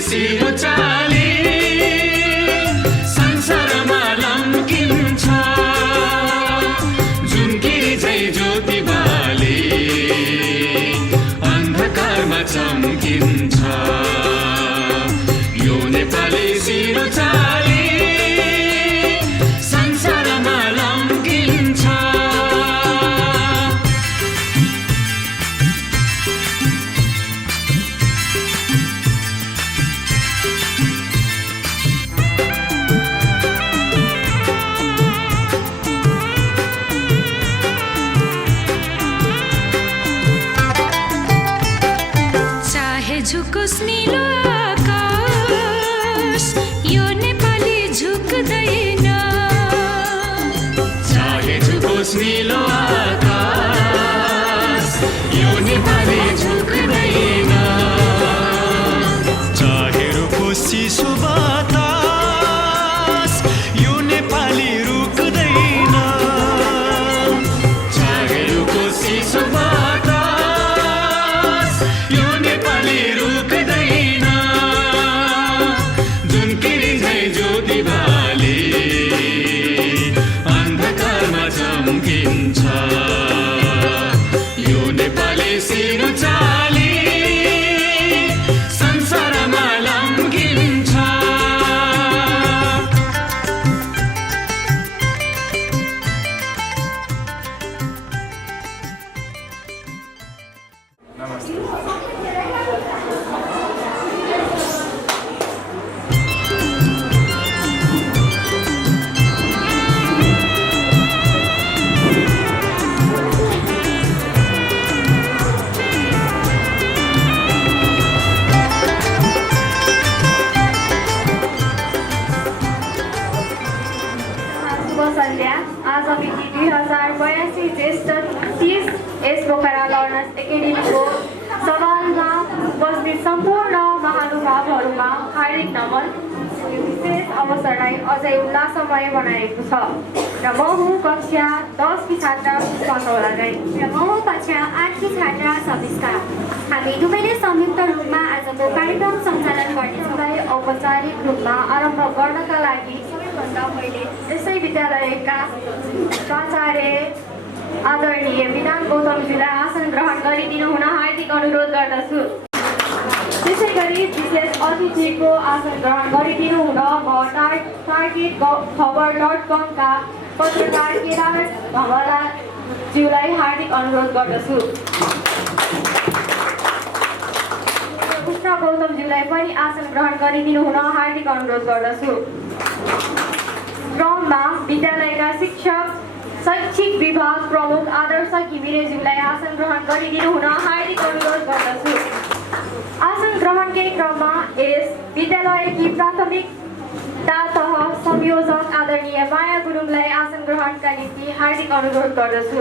सिरो चाली संसारमा लम्किन्छ जुनकिरी झै ज्योति बाली अन्धकारमा चम्किन्छ यो नेपाली सिरो चाली संसारमा लम्किन्छ झुकोस् नीलो आकाश यो नेपाली झुक्दैन चाहे झुकोस् नीलो आकाश यो नेपाली झुक्दैन चाहे रुखोस् चिसो बतास यो नेपाली रुक्दैन चाहे रुखोस् चिसो बतास यो नेपाली रुक्दैन जुनकिरी झै ज्योति बाली अन्धकारमा चम्किन्छ यो नेपाली सिरो चाली संसारमा लम्किन्छ आज मिति 2082 ज्येष्ठ 30 यस पोखरा लर्नर्स एकाडेमीको सवालमा उपस्थित सम्पूर्ण महानुभावहरूमा हार्दिक नमन। यो विशेष अवसरलाई अझै उल्लासमय बनाएको छ र म हुँ कक्षा 10 की छात्रा पुष्पा राई र म हुँ कक्षा 8 की छात्रा सविस्का। हामी दुवैले संयुक्त रूपमा आजको कार्यक्रम सञ्चालन गर्नेछौँ। औपचारिक रूपमा आरम्भ गर्नका लागि सबैभन्दा पहिले यसै विद्यालयका प्राचार्य आदरणीय विधान गौतमज्यूलाई आसन ग्रहण गरिदिनु हुन हार्दिक अनुरोध गर्दछु। त्यसै गरी विशेष अतिथिको आसन ग्रहण गरिदिनु हुन म targetkhबर.com का पत्रकार केदार भमलाज्यूलाई हार्दिक अनुरोध गर्दछु। पुष्पा गौतमज्यूलाई पनि आसन ग्रहण गरिदिनु हुन हार्दिक अनुरोध गर्दछु। क्रममा विद्यालयका शिक्षक शैक्षिक विभाग प्रमुख आदर्श घिमिरेज्यूलाई आसन ग्रहण गरिदिनु हुन हार्दिक अनुरोध गर्दछु। आसन ग्रहणकै क्रममा यस विद्यालयकी प्राथमिकता तह संयोजक आदरणीय माया गुरुङलाई आसन ग्रहणका निम्ति हार्दिक अनुरोध गर्दछु।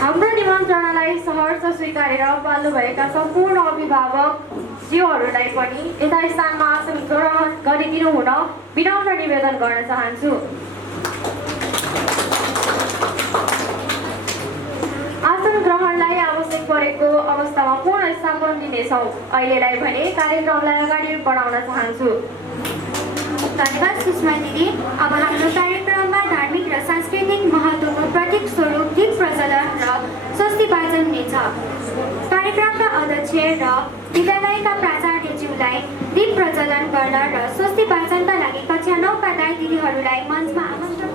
हाम्रो निमन्त्रणालाई सहर्ष स्वीकारेर पाल्नुभएका सम्पूर्ण अभिभावक ज्यूहरूलाई पनि यथा स्थानमा आसन ग्रहण गरिदिनु हुन विनम्र निवेदन गर्न चाहन्छु। आसन ग्रहणलाई आवश्यक परेको अवस्थामा पूर्ण स्थापन दिनेछौँ। अहिलेलाई भने कार्यक्रमलाई अगाडि बढाउन चाहन्छु। धन्यवाद सुषमा दिदी। अब हाम्रो कार्यक्रममा धार्मिक र सांस्कृतिक महत्त्वको प्रतीक स्वरूप दीप प्रज्वलन र स्वस्ति वाचन हुनेछ। कार्यक्रमका अध्यक्ष र विद्यालयका प्राचार्यज्यूलाई दीप प्रज्वलन गर्न र स्वस्ति वाचनका लागि कक्षा 9 का दाइ दिदीहरूलाई मञ्चमा आमन्त्रण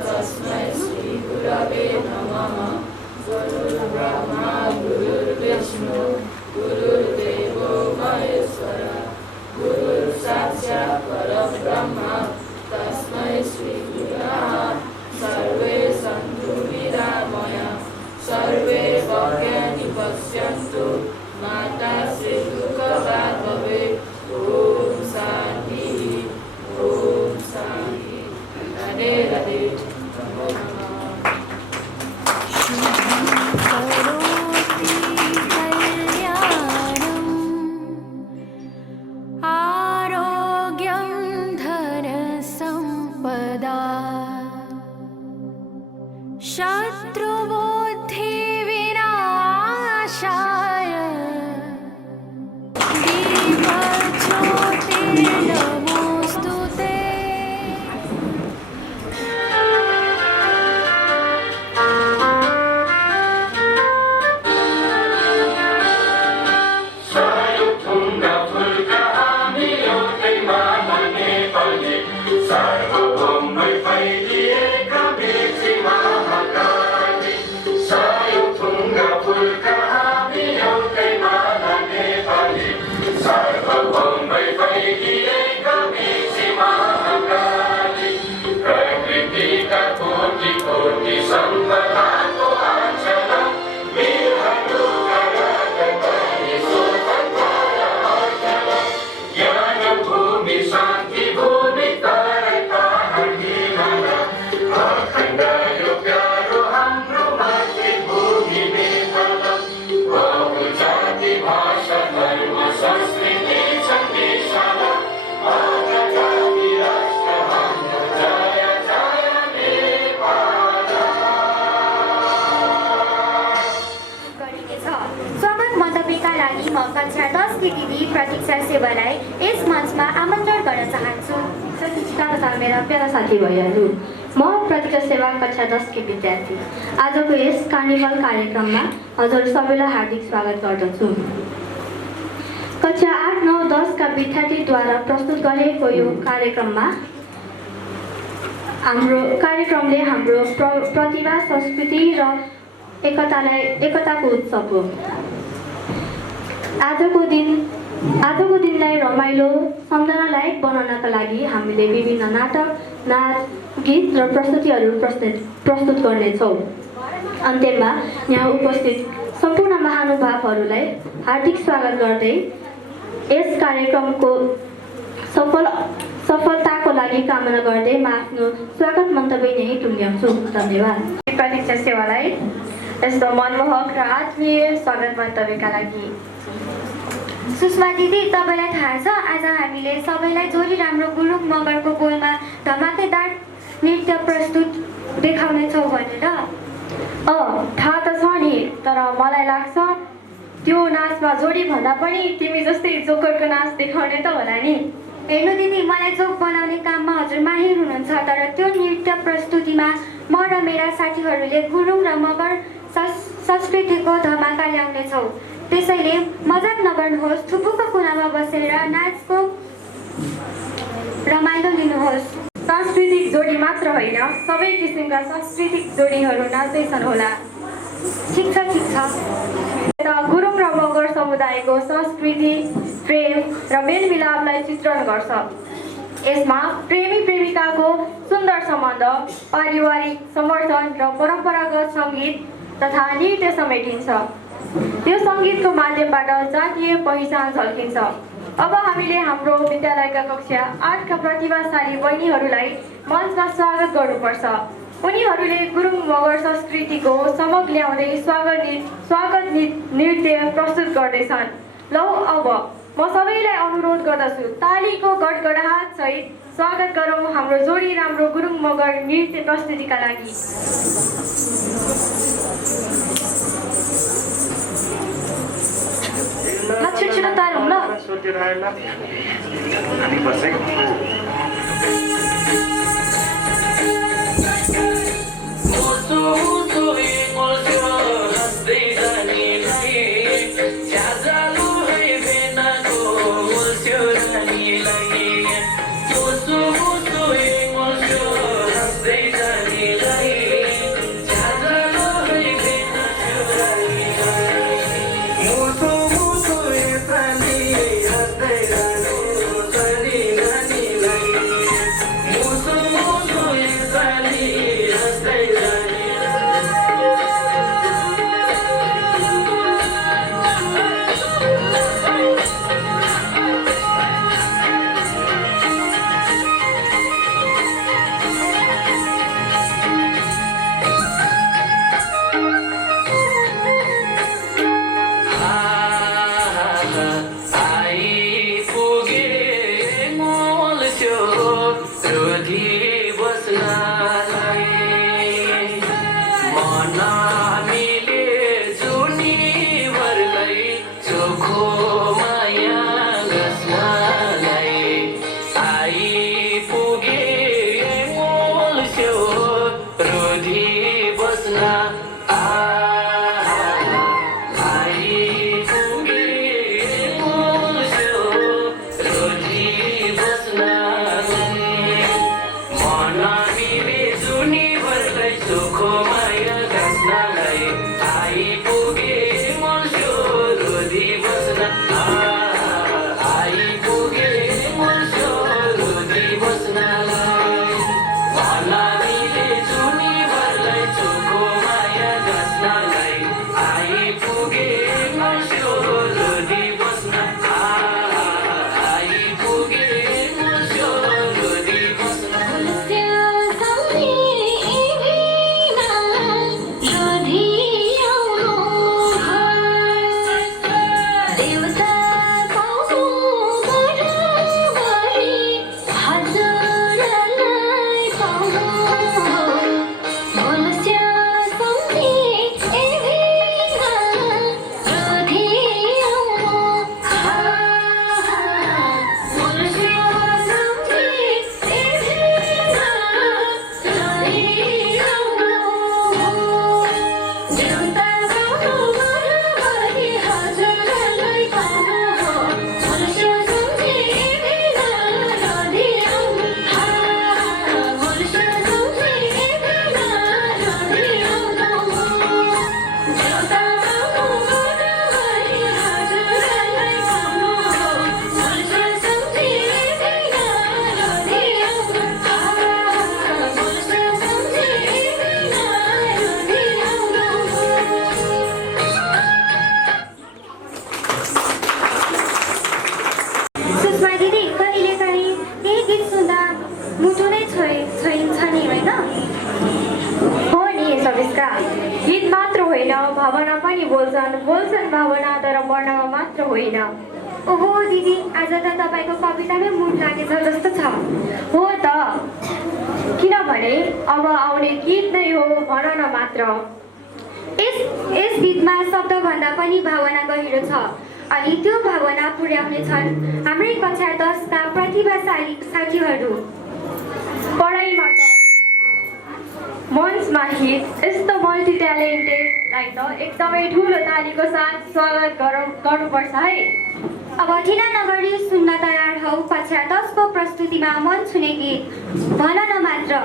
तस्मै श्री गुरवे नमः। आरोग्यं धनसम्पदा शत्रुबुद्धिविनाशाय दीपज्योतिर्नमोऽस्तु ते। कक्षा 10 की दिदी प्रतीक्षा सेवालाई यस मञ्चमा आमन्त्रण गर्न चाहन्छु। शिक्षिका तथा मेरा प्यारा साथी भाइहरू, म प्रतीक्षा सेवा कक्षा 10 की विद्यार्थी आजको यस कार्निभल कार्यक्रममा हजुर सबैलाई हार्दिक स्वागत गर्दछु। कक्षा 8, 9, 10 का विद्यार्थीद्वारा प्रस्तुत गरेको यो कार्यक्रमले हाम्रो प्रतिभा, संस्कृति र एकताको उत्सव हो। आजको दिनलाई रमाइलो सम्झनालायक बनाउनका लागि हामीले विभिन्न नाटक, नाच, गीत र प्रस्तुतिहरू प्रस्तुत गर्नेछौँ। अन्त्यमा यहाँ उपस्थित सम्पूर्ण महानुभावहरूलाई हार्दिक स्वागत गर्दै यस कार्यक्रमको सफलताको लागि कामना गर्दै म आफ्नो स्वागत मन्तव्य यही टुङ्ग्याउँछु। धन्यवाद। प्रतीक्षा सेवालाई यस्तो मनमोहक र आत्मीय स्वागत मन्तव्यका लागि। सुषमा दिदी, तपाईँलाई थाहा छ आज हामीले सबैलाई जोडी राम्रो गुरुङ मगरको बोलमा धमाकेदार नृत्य प्रस्तुत देखाउनेछौँ भनेर? थाहा त छ नि, तर मलाई लाग्छ त्यो नाचमा जोडी भन्दा पनि तिमी जस्तै जोकरको नाच देखाउने त होला नि। हेर्नु दिदी, मलाई जोक बनाउने काममा हजुर माहिर हुनुहुन्छ, तर त्यो नृत्य प्रस्तुतिमा म र मेरा साथीहरूले गुरुङ र मगर संस्कृतिको धमाका ल्याउनेछौँ। त्यसैले मजाक नगर्नुहोस्, थुप्रोको कुनामा बसेर नाचको रमाइलो लिनुहोस्। सांस्कृतिक जोडी मात्र होइन, सबै किसिमका सांस्कृतिक जोडीहरू नाच्दैछन् होला। ठिक छ। गुरुङ र मगर समुदायको संस्कृति, प्रेम र मेलमिलापलाई चित्रण गर्छ। यसमा प्रेमी प्रेमिकाको सुन्दर सम्बन्ध, पारिवारिक समर्थन र परम्परागत सङ्गीत तथा नृत्य समेटिन्छ। यो सङ्गीतको माध्यमबाट जातीय पहिचान झल्किन्छ। अब हामीले हाम्रो विद्यालयका कक्षा 8 का प्रतिभाशाली बहिनीहरूलाई मञ्चमा स्वागत गर्नुपर्छ। उनीहरूले गुरुङ मगर संस्कृतिको समग ल्याउँदै स्वागत नृत्य प्रस्तुत गर्दैछन्। लौ अब म सबैलाई अनुरोध गर्दछु, तालीको गडगडाट सहित स्वागत गरौँ हाम्रो जोडी राम्रो गुरुङ मगर नृत्य प्रस्तुतिका लागि। छिटो तारौँ ल। सुषमा दिदी कहिलेकाहीँ यही गीत सुन्दा मुटु नै छोइन्छ नि होइन? हो नि सबिस्का, गीत मात्र होइन भावना पनि बोल्छन् भावना, तर वर्णमा मात्र होइन। ओहो दिदी, आज त तपाईँको कवितामै मुड लागेछ जस्तो छ। हो त, किनभने अब आउने गीत नै हो भन न मात्र। यस गीतमा शब्दभन्दा पनि भावना गहिरो छ अनि त्यो भावना पुर्याउने छन् हाम्रै कक्षा 10का प्रतिभाशाली साथीहरू। पढाइमा त मञ्चमा हिट यस्तो मल्टी ट्यालेन्टेडलाई त एकदमै ठुलो तालीको साथ स्वागत गर्नुपर्छ है। अब ढिला नगरी सुन्न तयार हौ कक्षा 10 को प्रस्तुतिमा मन छुने गीत भन न मात्र।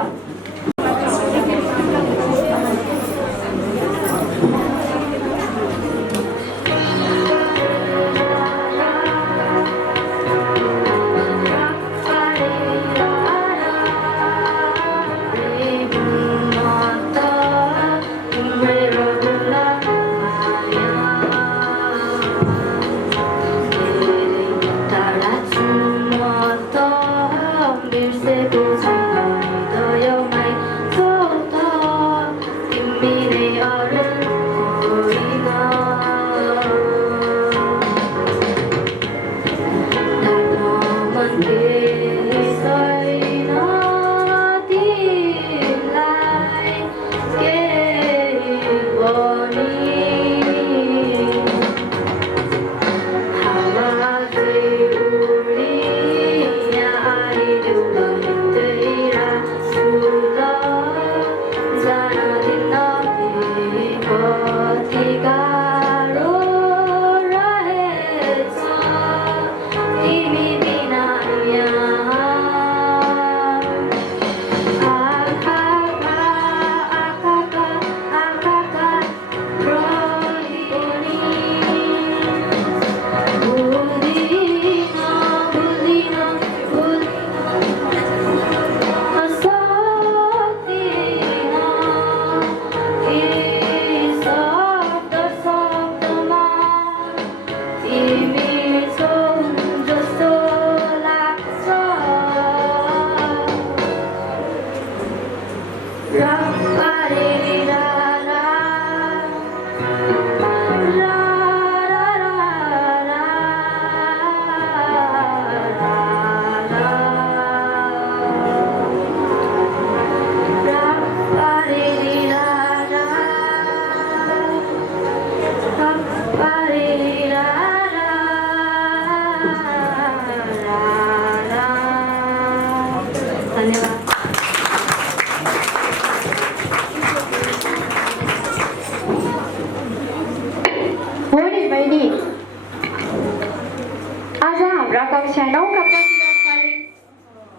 कक्षा 9 का प्रतिभाशाली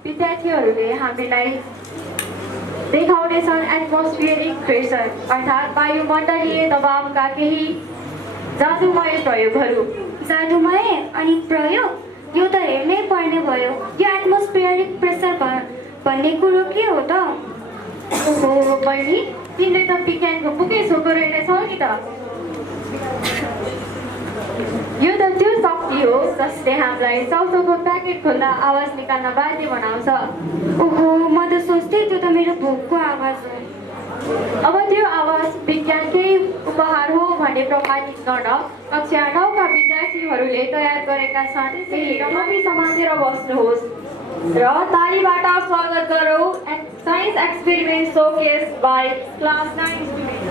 विद्यार्थीहरूले हामीलाई देखाउनेछन् एटमोस्फियरिक प्रेसर अर्थात् वायुमण्डलीय दबावका केही जादुमय प्रयोगहरू। जादुमय अनि प्रयोग? यो त हेर्नै पर्ने भयो। यो एटमोस्फियरिक प्रेसर भन्ने कुरो के हो त? ओहो बहिनी, तिमीले त विज्ञानको बुकै छोएको रहेछौ नि त। यो त त्यो शक्ति हो जसले हामीलाई चौचौको प्याकेट खोल्दा आवाज निकाल्न बाध्य बनाउँछ। ओहो, म त सोच्थेँ त्यो त मेरो भोकको आवाज हो। अब त्यो आवाज विज्ञानकै उपहार हो भन्ने प्रमाणित गर्न कक्षा 9 का विद्यार्थीहरूले तयार गरेका छन्। केही रमाइलो समातेर बस्नुहोस् र तालीबाट स्वागत गरौँ science experiment showcase by class 9 students.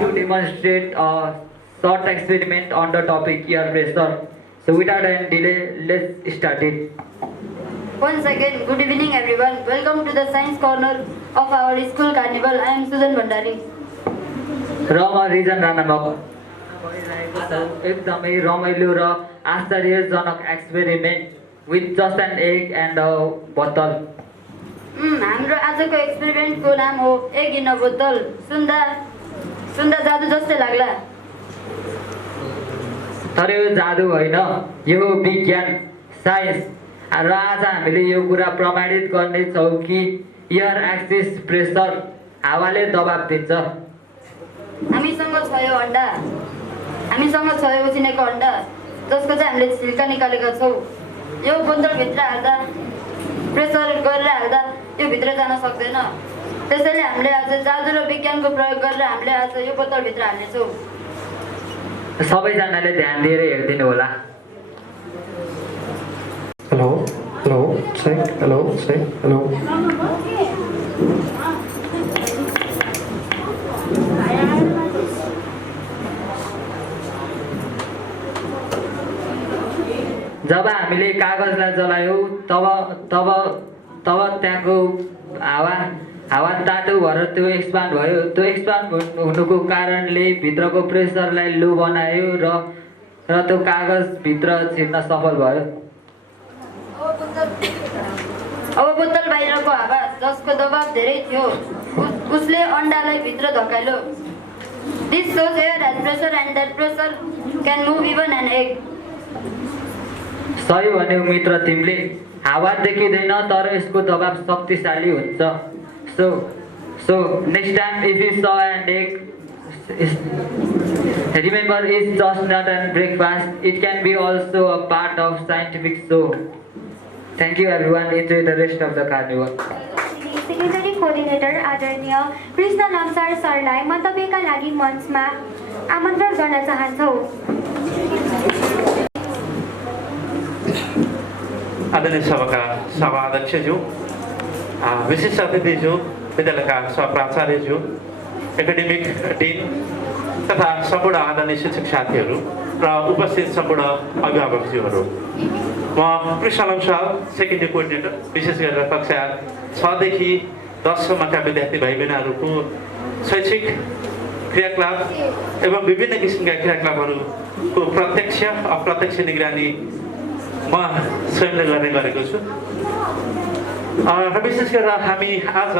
To demonstrate a short experiment on the topic air pressure. So without any delay, let's start it. Once again, good evening everyone. Welcome to the science corner of our school carnival. I am Susan Bhandari. Rama Reason Ranamab. एकदमै रमाइलो र आश्चर्यजनक experiment with just an egg and a bottle. हाम्रो आजको एक्सपेरिमेन्टको नाम हो egg in a बोतल। सुन्दा जादु जस्तै लाग्ला। तर यो जादु होइन, यो हो विज्ञान, साइन्स। र आज हामीले यो कुरा प्रमाणित गर्नेछौँ कि एयर एक्सिस प्रेसर, हावाले दबाब दिन्छ। हामीसँग छ यो अन्डा, हामीसँग छ यो उसिनेको अन्डा। जसको चाहिँ हामीले छिल्का निकालेका छौँ। यो बोतलभित्र हाल्दा प्रेसर गरेर हाल्दा यो भित्र जान सक्दैन। त्यसैले हामीले आज जादु र विज्ञानको प्रयोग गरेर हामीले आज यो बोतलभित्र हाल्नेछौँ। सबैजनाले ध्यान दिएर हेरिदिनु होला। Hello hello check hello check hello जब हामीले कागजलाई जलायौँ तब तब तब त्यहाँको हावा तातो भएर त्यो एक्सपान्ड भयो। त्यो एक्सपान्ड हुनुको कारणले भित्रको प्रेसरलाई लो बनायो र त्यो कागजभित्र छिर्न सफल भयो। अब बोतल बाहिरको हावा जसको दबाव धेरै थियो उसले अन्डालाई भित्र धकाल्यो। This shows air has pressure and that pressure can move even an egg. सही भन्यौ मित्र तिमीले। हावा देखिँदैन तर यसको दबाव शक्तिशाली हुन्छ। So next time if you saw an egg, remember it's just not a breakfast. It can be also a part of scientific show. Thank you everyone. Enjoy the rest of the carnival. Secretary coordinator आदरणीय कृष्ण लम्सार सरलाई मन्तव्यका लागि मञ्चमा आमन्त्रण गर्न चाहन्छौँ। आदरणीय सभाका सभाध्यक्षज्यू, विशिष्ट अतिथिज्यू, विद्यालयका सहप्राचार्यज्यू, एकाडेमिक टिम तथा सम्पूर्ण आदरणीय शिक्षक साथीहरू र उपस्थित सम्पूर्ण अभिभावकज्यूहरू, म कृष्ण लम्साल सेकेन्डरी कोअर्डिनेटर, विशेष गरेर कक्षा 6 देखि 10 सम्मका विद्यार्थी भाइ बहिनीहरूको शैक्षिक क्रियाकलाप एवं विभिन्न किसिमका क्रियाकलापहरूको प्रत्यक्ष अप्रत्यक्ष निगरानी म स्वयंले गर्ने गरेको छु। र विशेष गरेर हामी आज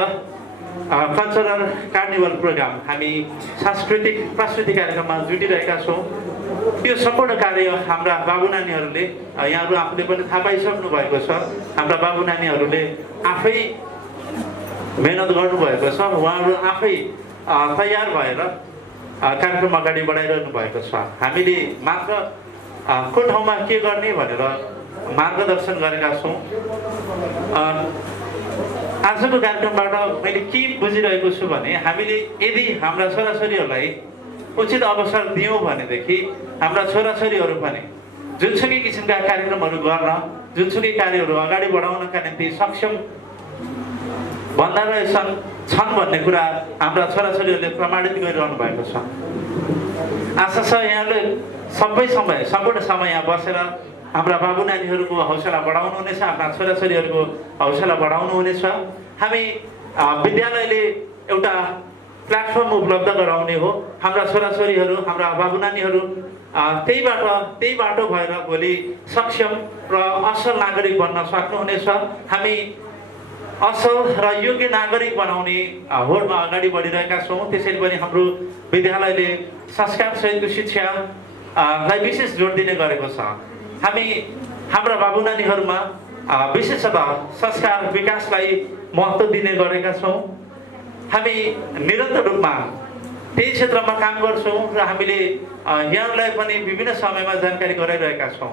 कल्चरल कार्निभल प्रोग्राम हामी सांस्कृतिक प्रस्तुति कार्यक्रममा जुटिरहेका छौँ। यो सम्पूर्ण कार्य हाम्रा बाबु नानीहरूले, यहाँहरू आफूले पनि थाहा पाइसक्नु भएको छ, हाम्रा बाबु नानीहरूले आफै मेहनत गर्नुभएको छ। उहाँहरू आफै तयार भएर कार्यक्रम अगाडि बढाइरहनु भएको छ। हामीले मात्र कुन ठाउँमा के गर्ने भनेर मार्गदर्शन गरेका छौँ। आजको कार्यक्रमबाट मैले के बुझिरहेको छु भने हामीले यदि हाम्रा छोराछोरीहरूलाई उचित अवसर दियौँ भनेदेखि हाम्रा छोराछोरीहरू पनि जुनसुकै किसिमका कार्यक्रमहरू गर्न, जुनसुकै कार्यहरू अगाडि बढाउनका निम्ति सक्षम भन्दा छन् भन्ने कुरा हाम्रा छोराछोरीहरूले प्रमाणित गरिरहनु भएको छ। आशा छ यहाँले सम्पूर्ण समय यहाँ बसेर हाम्रा बाबु नानीहरूको हौसला बढाउनुहुनेछ, हाम्रा छोराछोरीहरूको हौसला बढाउनुहुनेछ। हामी विद्यालयले एउटा प्लेटफर्म उपलब्ध गराउने हो। हाम्रा छोराछोरीहरू, हाम्रा बाबु नानीहरू त्यही बाटो भएर भोलि सक्षम र असल नागरिक बन्न सक्नुहुनेछ। हामी असल र योग्य नागरिक बनाउने होडमा अगाडि बढिरहेका छौँ। त्यसैले पनि हाम्रो विद्यालयले संस्कारसहितको शिक्षालाई विशेष जोड दिने गरेको छ। हामी हाम्रा बाबु नानीहरूमा विशेषतः संस्कार विकासलाई महत्त्व दिने गरेका छौँ। हामी निरन्तर रूपमा त्यही क्षेत्रमा काम गर्छौँ र हामीले यहाँलाई पनि विभिन्न समयमा जानकारी गराइरहेका छौँ।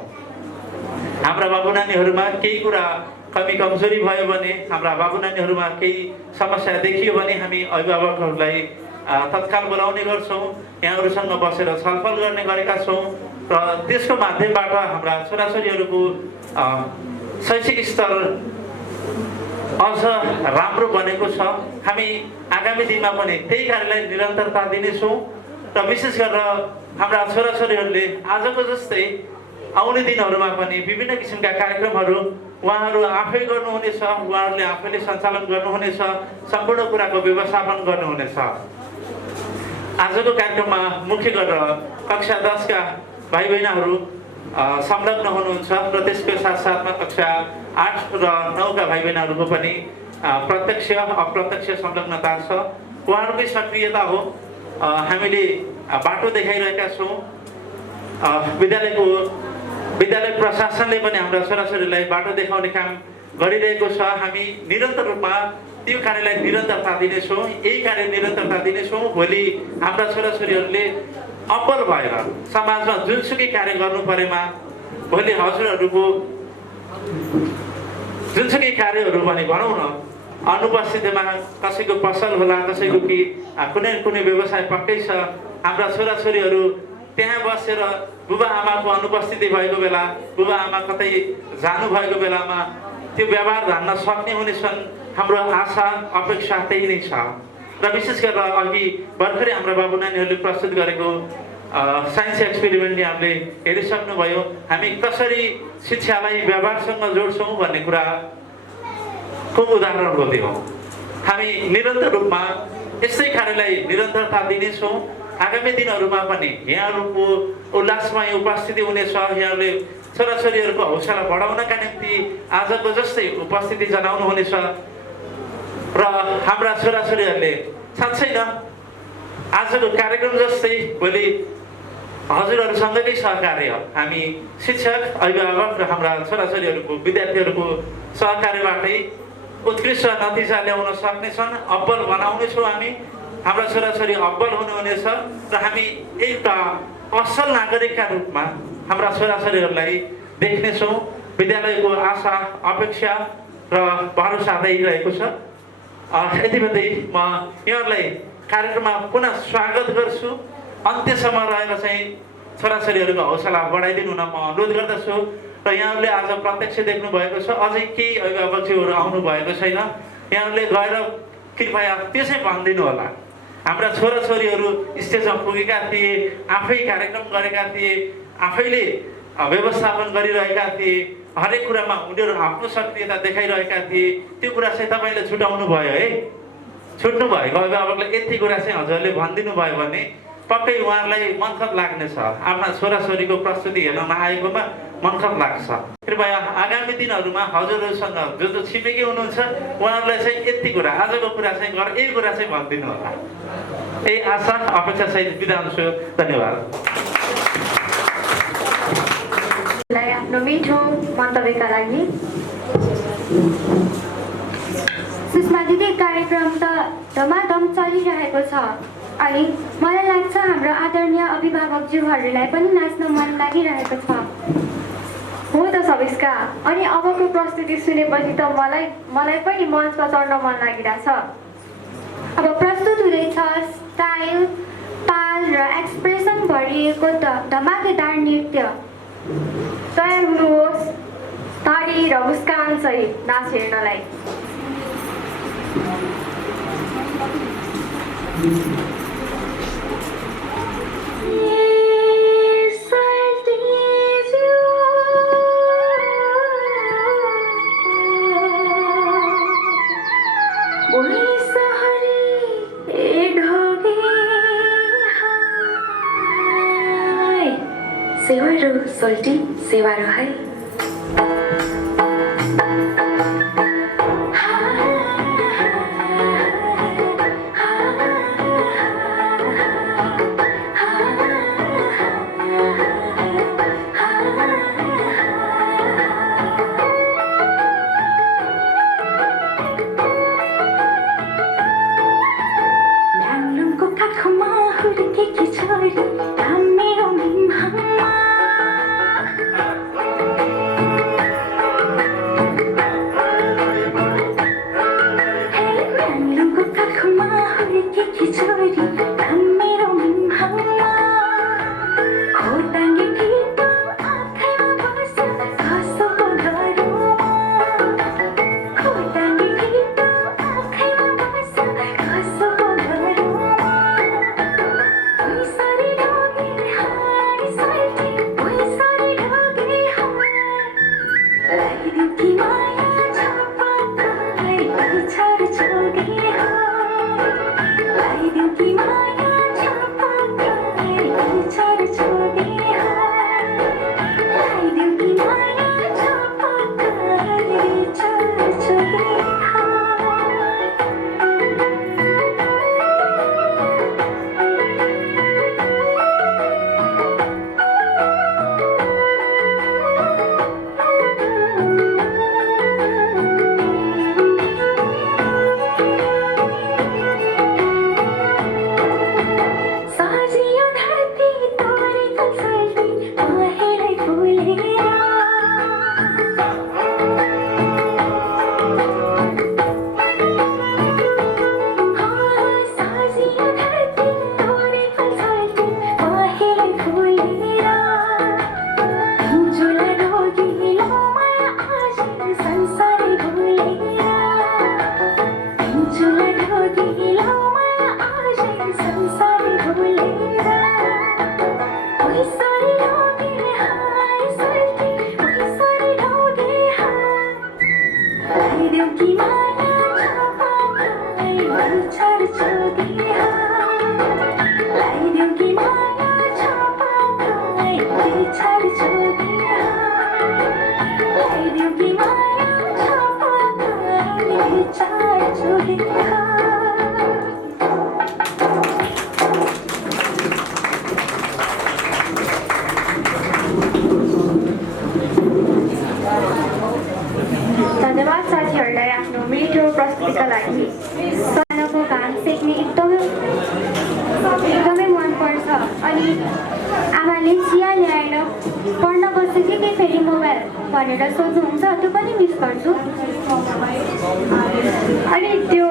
हाम्रा बाबु नानीहरूमा केही कुरा कमी कमजोरी भयो भने, हाम्रा बाबु नानीहरूमा केही समस्या देखियो भने हामी अभिभावकहरूलाई तत्काल बोलाउने गर्छौँ, यहाँहरूसँग बसेर छलफल गर्ने गरेका छौँ र त्यसको माध्यमबाट हाम्रा छोराछोरीहरूको शैक्षिक स्तर अझ राम्रो बनेको छ। हामी आगामी दिनमा पनि त्यही कार्यलाई निरन्तरता दिनेछौँ र विशेष गरेर हाम्रा छोराछोरीहरूले आजको जस्तै आउने दिनहरूमा पनि विभिन्न किसिमका कार्यक्रमहरू उहाँहरू आफै गर्नुहुनेछ, उहाँहरूले आफैले सञ्चालन गर्नुहुनेछ, सम्पूर्ण कुराको व्यवस्थापन गर्नुहुनेछ। आजको कार्यक्रममा मुख्य गरेर कक्षा 10 का भाइ बहिनीहरू संलग्न हुनुहुन्छ र त्यसको साथसाथमा कक्षा 8 र 9 का भाइ बहिनीहरूको पनि प्रत्यक्ष अप्रत्यक्ष संलग्नता छ। उहाँहरूकै सक्रियता हो हामीले बाटो देखाइरहेका छौँ। विद्यालय प्रशासनले पनि हाम्रा छोराछोरीलाई बाटो देखाउने काम गरिरहेको छ। हामी निरन्तर रूपमा त्यो कार्यलाई निरन्तरता दिनेछौँ, यही कार्य निरन्तरता दिनेछौँ। भोलि हाम्रा छोराछोरीहरूले अब्बल भएर समाजमा जुनसुकै कार्य गर्नु परेमा भोलि हजुरहरूको जुनसुकै कार्यहरू भने भनौँ न अनुपस्थितिमा कसैको पसल होला कसैको कि कुनै व्यवसाय पक्कै छ हाम्रा छोराछोरीहरू त्यहाँ बसेर बुबा आमाको अनुपस्थिति भएको बेला बुबा आमा कतै जानुभएको बेलामा त्यो व्यवहार धान्न सक्ने हुनेछन् हाम्रो आशा अपेक्षा त्यही नै छ र विशेष गरेर अघि भर्खरै हाम्रा बाबु नानीहरूले प्रस्तुत गरेको साइन्स एक्सपेरिमेन्ट हामीले हेरिसक्नुभयो हामी कसरी शिक्षालाई व्यवहारसँग जोड्छौँ भन्ने कुराको उदाहरण बोल्यौँ हामी निरन्तर रूपमा यस्तै कार्यलाई निरन्तरता दिनेछौँ आगामी दिनहरूमा पनि यहाँहरूको उल्लासमय उपस्थिति हुनेछ यहाँहरूले छोराछोरीहरूको हौसला बढाउनका निम्ति आजको जस्तै उपस्थिति जनाउनु हुनेछ र हाम्रा छोराछोरीहरूले साँच्चै न आजको कार्यक्रम जस्तै भोलि हजुरहरूसँगै सहकार्य हामी शिक्षक अभिभावक र हाम्रा छोराछोरीहरूको विद्यार्थीहरूको सहकार्यबाटै उत्कृष्ट नतिजा ल्याउन सक्नेछन् अब्बल बनाउनेछौँ हामी हाम्रा छोराछोरी अब्बल हुनुहुनेछ र हामी एउटा असल नागरिकका रूपमा हाम्रा छोराछोरीहरूलाई देख्नेछौँ विद्यालयको आशा अपेक्षा र भरोसा रहिरहेको छ यति भन्दै म यहाँहरूलाई कार्यक्रममा पुनः स्वागत गर्छु अन्त्यसम्म रहेर चाहिँ छोराछोरीहरूको हौसला बढाइदिनु हुन म अनुरोध गर्दछु र यहाँहरूले आज प्रत्यक्ष देख्नु भएको छ अझै केही अभिभावकहरू आउनु भएको छैन यहाँहरूले गएर कृपया त्यसै भनिदिनु होला हाम्रा छोराछोरीहरू स्टेजमा पुगेका थिए आफै कार्यक्रम गरेका थिए आफैले व्यवस्थापन गरिरहेका थिए हरेक कुरामा उनीहरू आफ्नो सक्रियता देखाइरहेका थिए त्यो कुरा चाहिँ तपाईँले छुटाउनु भयो है छुट्नु भएको अभिभावकले यति कुरा चाहिँ हजुरले भनिदिनु भयो भने पक्कै उहाँहरूलाई मनखत लाग्नेछ आफ्ना छोराछोरीको प्रस्तुति हेर्न नआएकोमा मनखत लाग्छ कृपया आगामी दिनहरूमा हजुरहरूसँग जो छिमेकी हुनुहुन्छ उहाँहरूलाई चाहिँ यति कुरा आजको कुरा चाहिँ गर यही कुरा चाहिँ भनिदिनु होला यही आशा अपेक्षा सहित बिदा हुन्छु धन्यवाद आफ्नो मिठो मन्तव्यका लागि सुषमा दिदी कार्यक्रम त धमाधम चलिरहेको छ अनि मलाई लाग्छ हाम्रो आदरणीय अभिभावकज्यूहरूलाई पनि नाच्न मन लागिरहेको छ हो त सबिस्का अनि अबको प्रस्तुति सुनेपछि त मलाई पनि मञ्चमा चढ्न मन लागिरहेछ अब प्रस्तुत हुँदैछ स्टाइल ताल र एक्सप्रेसन भरिएको धमाकेदार नृत्य तयार हुनुहोस् ताली र मुस्कान सहित नाच हेर्नलाई सेवारो सोल्टी सेवारो है पढ्न बसेदेखि फेरि मोबाइल भनेर सोच्नुहुन्छ त्यो पनि मिस गर्छु। अनि त्यो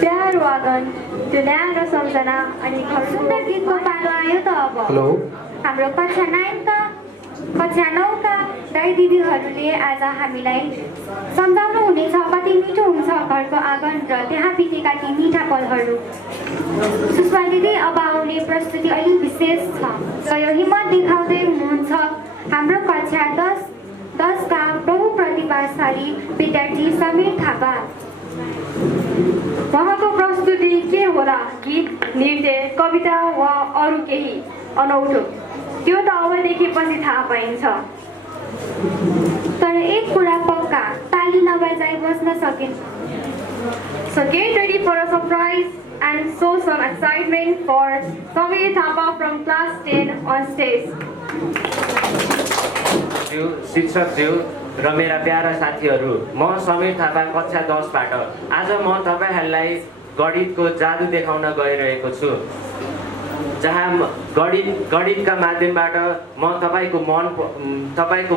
प्यारो आँगन, त्यो न्यानो सम्झना अनि सुन्दर गीतको पालो आयो त अब। हेलो हाम्रो कक्षा 9का दाइ दिदीहरूले आज हामीलाई सम्झाउनु हुनेछ कति मिठो हुन्छ घरको आँगन र त्यहाँ बितेका ती मिठा पलहरू। सुषमा दिदी अब आउने प्रस्तुति अलिक विशेष छ र यो हिम्मत देखाउँदै हुनुहुन्छ हाम्रो कक्षा 10का बहुप्रतिभाशाली विद्यार्थी समीर थापा। उहाँको प्रस्तुति के होला? गीत, नृत्य, कविता वा अरू केही अनौठो? त्यो त अबदेखि पछि थाहा पाइन्छ। तर एक कुरा पक्का, ताली नबजाई बस्न सकिन्छ। So get ready for a surprise and show some excitement for Samir Thapa from class 10 on stage. शिक्षकज्यू र मेरा प्यारा साथीहरू, म समीर थापा कक्षा 10बाट आज म तपाईँहरूलाई गणितको जादु देखाउन गइरहेको छु, जहाँ गणितका माध्यमबाट म तपाईँको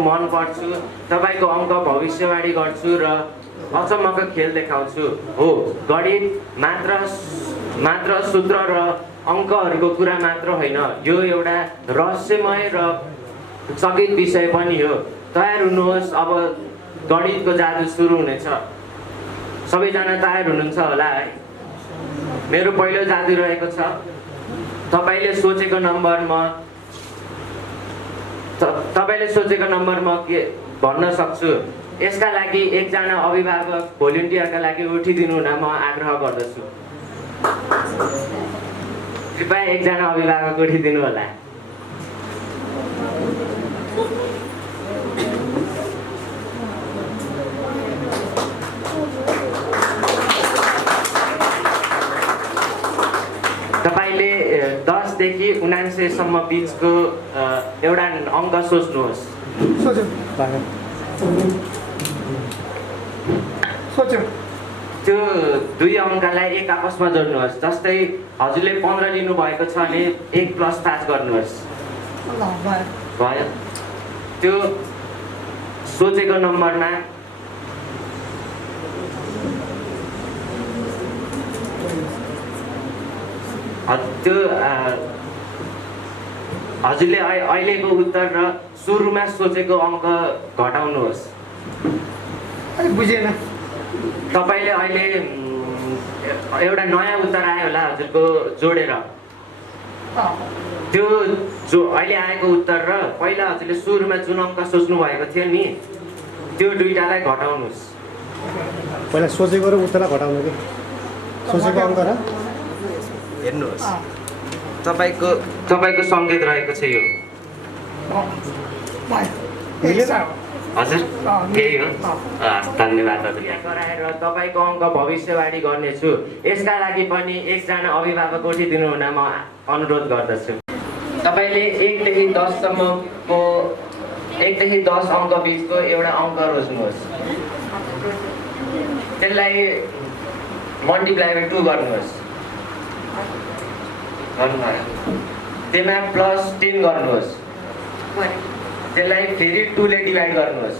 मन पढ्छु, तपाईँको अङ्क भविष्यवाणी गर्छु र अचम्मको खेल देखाउँछु। हो, गणित मात्र सूत्र र अङ्कहरूको कुरा मात्र होइन, यो एउटा रहस्यमय र चकित विषय पनि हो। तयार हुनुहोस्, अब गणितको जादु सुरु हुनेछ। सबैजना तयार हुनुहुन्छ होला है? मेरो पहिलो जादु रहेको छ, तपाईँले सोचेको नम्बर म के भन्न सक्छु। यसका लागि एकजना अभिभावक भोलिन्टियरका लागि उठिदिनु हुन म आग्रह गर्दछु। कृपया एकजना अभिभावक उठिदिनु होला। तपाईँले 10 देखि 99 सम्म बिचको एउटा अङ्क सोच्नुहोस्। त्यो दुई अङ्कलाई एक आपसमा जोड्नुहोस्। जस्तै हजुरले 15 लिनुभएको छ भने 1 + 5 गर्नुहोस्। भयो? त्यो सोचेको नम्बरमा त्यो हजुरले अहिलेको उत्तर र सुरुमा सोचेको अङ्क घटाउनुहोस्। बुझेन। तपाईँले अहिले एउटा नयाँ उत्तर आयो होला हजुरको जोडेर। त्यो जो अहिले आएको उत्तर र पहिला हजुरले सुरुमा जुन अङ्क सोच्नु भएको थियो नि, त्यो दुईटालाई घटाउनुहोस्। पहिला सोचेको र उत्तरलाई घटाउनु कि सोचेको अङ्क र हेर्नुहोस्, तपाईँको सङ्केत रहेको छ यो। हजुर केही हो? धन्यवाद हजुर। गराएर तपाईँको अङ्क भविष्यवाणी गर्नेछु। यसका लागि पनि एकजना अभिभावक उठिदिनु हुन म अनुरोध गर्दछु। तपाईँले 1 देखि 10 सम्मको 1 देखि 10 अङ्क बिचको एउटा अङ्क रोज्नुहोस्। त्यसलाई मल्टिप्लाई बाई 2 गर्नुहोस्। त्यसमा +10 गर्नुहोस्। त्यसलाई फेरि 2 ले डिभाइड गर्नुहोस्।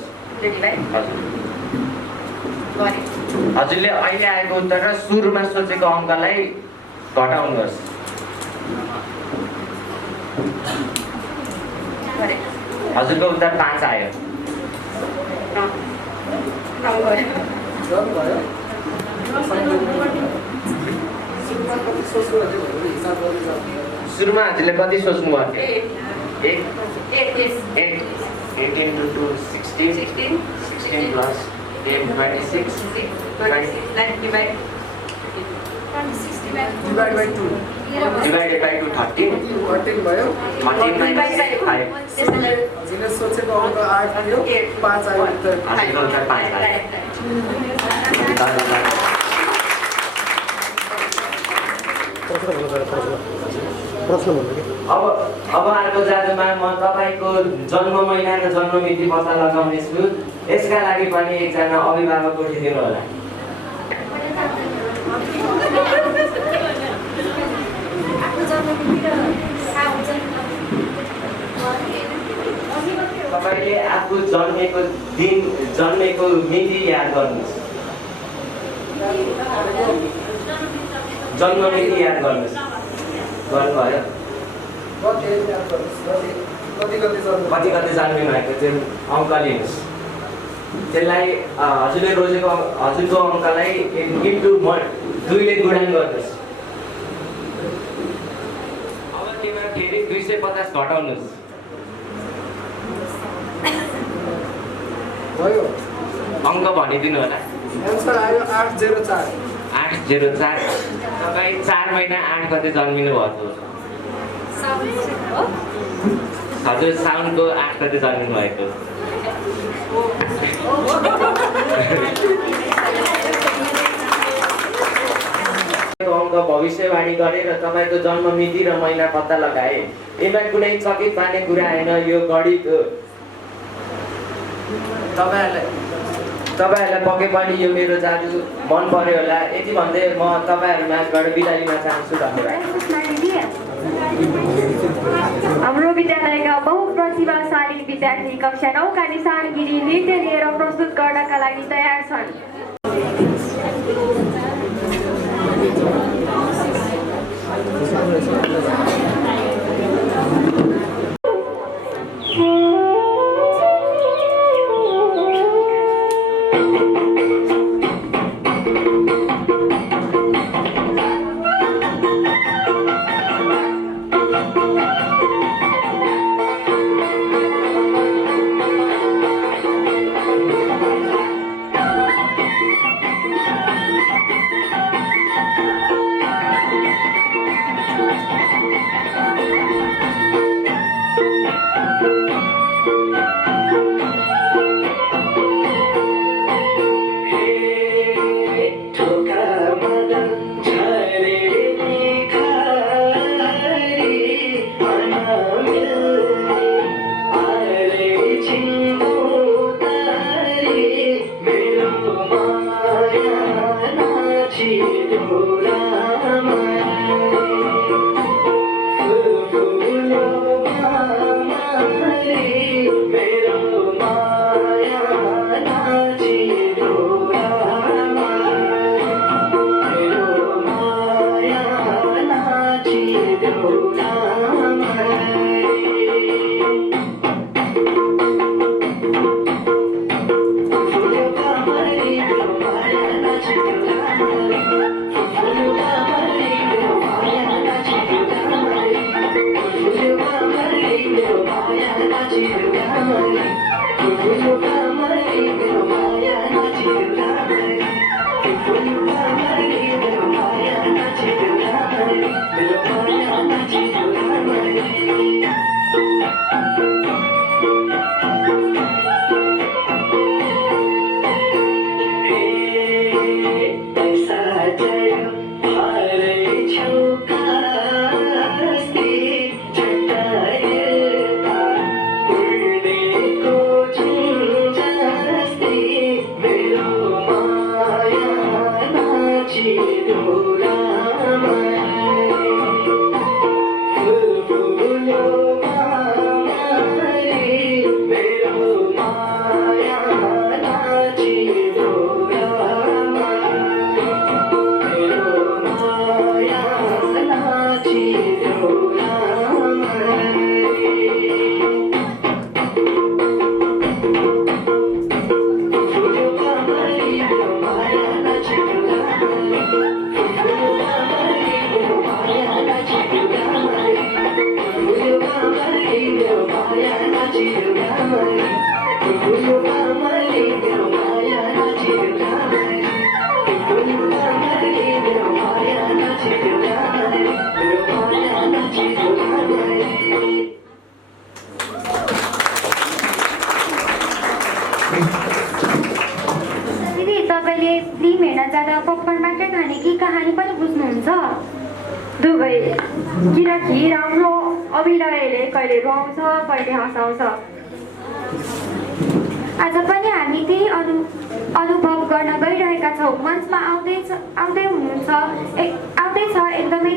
हजुरले अहिले आएको उत्तर र सुरुमा सोचेको अङ्कलाई घटाउनुहोस्। हजुरको उत्तर 5 आयो। सुरुमा हजुरले कति सोच्नु भएको थियो? 8 into 2 16 16 plus 10 26 divide by 2 divided by 2 13 भयो 13 minus 5 हजुरले सोचेको अङ्क 8 थियो 5 आयो उत्तर। हजुरको उत्तर 5 आयो। अब अर्को जादुमा म तपाईँको जन्म महिना र जन्म मिति पत्ता लगाउने छु। यसका लागि पनि एकजना अभिभावक उठिदिनु होला। तपाईँले आफू जन्मेको मिति याद गर्नुहोस्। जन्म मिति याद गर्नुहोस्। गर्नुभयो? कति कति जन्मिनु भएको त्यो अङ्क लिनुहोस्। त्यसलाई हजुरले रोजेको हजुरको अङ्कलाई इन्टु 2ले गुणन गर्नुहोस्। अब त्यसमा फेरि 250 घटाउनुहोस्। भयो अङ्क भनिदिनु होला। एन्सर आयो 804। 804। तपाईँ 4 महिना 8 गते जन्मिनु भएको हो। हजुर साउनको 8 गते जन्मिनु भएको। अङ्क भविष्यवाणी गरे र तपाईँको जन्म मिति र महिना पत्ता लगाए। यसमा कुनै चकित पार्ने कुरा आएन। यो गणित हो। तपाईँहरूलाई पक्कै पनि यो मेरो जादु मन पर्यो होला। यति भन्दै म तपाईँहरू माझबाट बिदा लिन चाहन्छु। धन्यवाद। हाम्रो विद्यालयका बहुप्रतिभाशाली विद्यार्थी कक्षा 9 का निशान गिरी नृत्य लिएर प्रस्तुत गर्नका लागि तयार छन्। किनकि राम्रो अभिनयले कहिले रुवाउँछ कहिले हँसाउँछ। आज पनि हामी त्यही अनुभव गर्न गइरहेका छौँ। मञ्चमा आउँदैछ एकदमै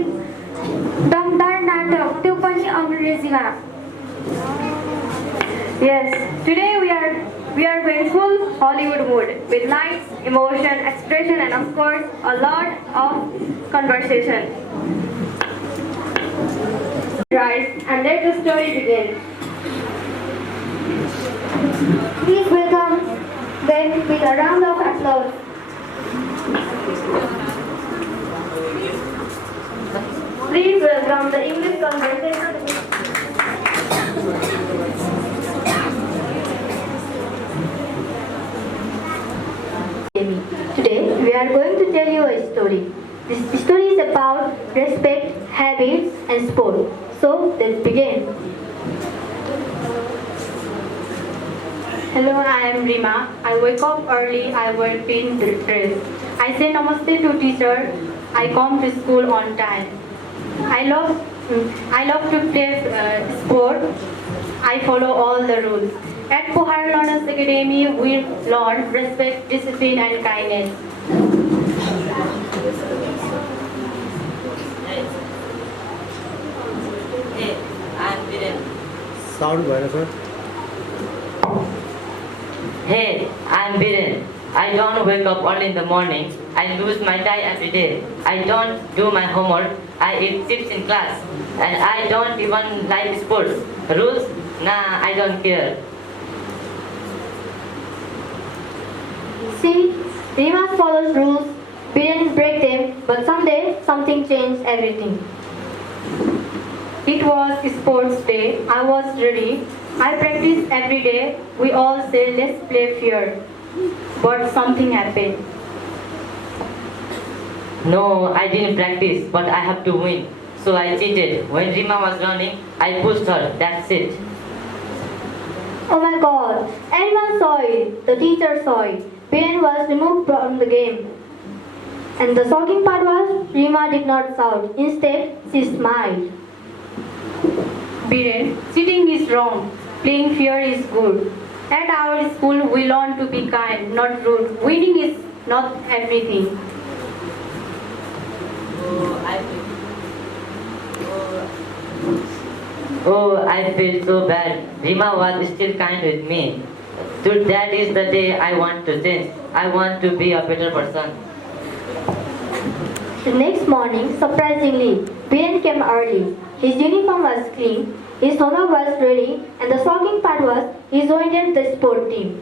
दमदार नाटक, त्यो पनि अङ्ग्रेजीमा। Yes, today we are going full Hollywood mood with lights, emotion, expression, and of course a lot of conversation. Rise and let the story begin. Please welcome them with a round of applause. Please welcome the English conversation. Today we are going to tell you a story. This story is about respect, habits, and sport. So let's begin. Hello, I am Rima. I wake up early. I wear pin dress. I say namaste to teacher. I come to school on time. I love to play sport. I follow all the rules. At Pohar Learners Academy, we learn respect, discipline, and kindness. Sound भएन sir Hey, I'm Biren. I don't wake up early in the morning. I lose my tie every day. I don't do my homework. I eat chips in class. And I don't even like sports. Rules? Nah, I don't care. See, Rima follows rules. Biren break them, but someday something changed everything. It was sports day. I was ready. I practice every day. We all say let's play fair. But something happened. No, I didn't practice, but I have to win. So I cheated. When Rima was running, I pushed her. That's it. Oh my God! Everyone saw it. The teacher saw it. Biren was removed from the game. And the shocking part was, Rima did not shout. Instead, she smiled. Biren, cheating is wrong. Playing fair is good. At our school, we learn to be kind, not rude. Winning is not everything. Oh, I feel so bad. Rima was still kind with me. That is the day I want to change. I want to be a better person. The next morning, surprisingly, Biren came early. His uniform was clean, his homework was ready, and the shocking part was he joined the sport team.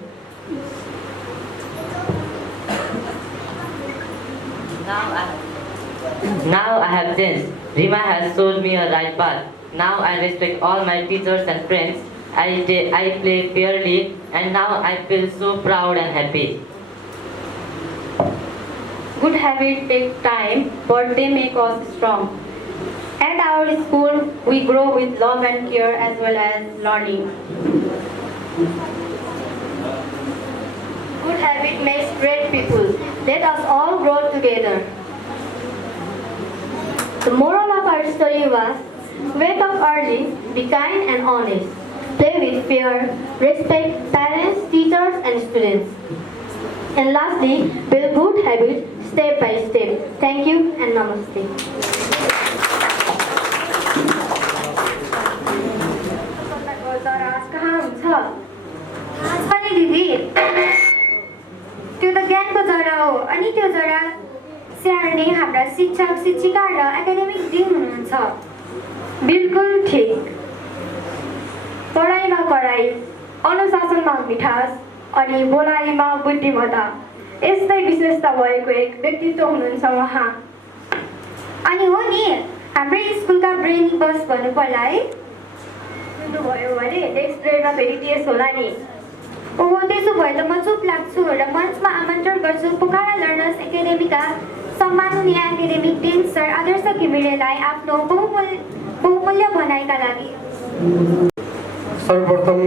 Now I have changed. Rima has shown me a right path. Now I respect all my teachers and friends. I play fairly, and now I feel so proud and happy. Good habits take time, but they make us strong. At our school, we grow with love and care as well as learning. Good habit makes great people. Let us all grow together. The moral of our story was, wake up early, be kind and honest. Play with fear, respect parents, teachers and students. And lastly, build good habits step by step. Thank you and namaste. अनि दिदी त्यो त ज्ञानको जरा हो अनि त्यो जरा स्याहार्ने हाम्रा शिक्षक शिक्षिका र एकाडेमिक टिम हुनुहुन्छ बिल्कुल ठिक पढाइमा कडाइ अनुशासनमा मिठास अनि बोलाइमा बुद्धिमत्ता यस्तै विशेषता भएको एक व्यक्तित्व हुनुहुन्छ उहाँ अनि हो नि हाम्रै स्कुलका ब्रेन बस भन्नु पर्ला है भयो भने नेक्स्ट ग्रेडमा फेरि टेस्ट होला नि ओहो त्यसो भए त म चुप लाग्छु र मञ्चमा आमन्त्रण गर्छु पोखरा लर्नर्स एकाडेमीका सम्माननीय एकाडेमिक डिन सर आदर्श घिमिरेलाई आफ्नो बहुमूल्य भनाइका लागि सर्वप्रथम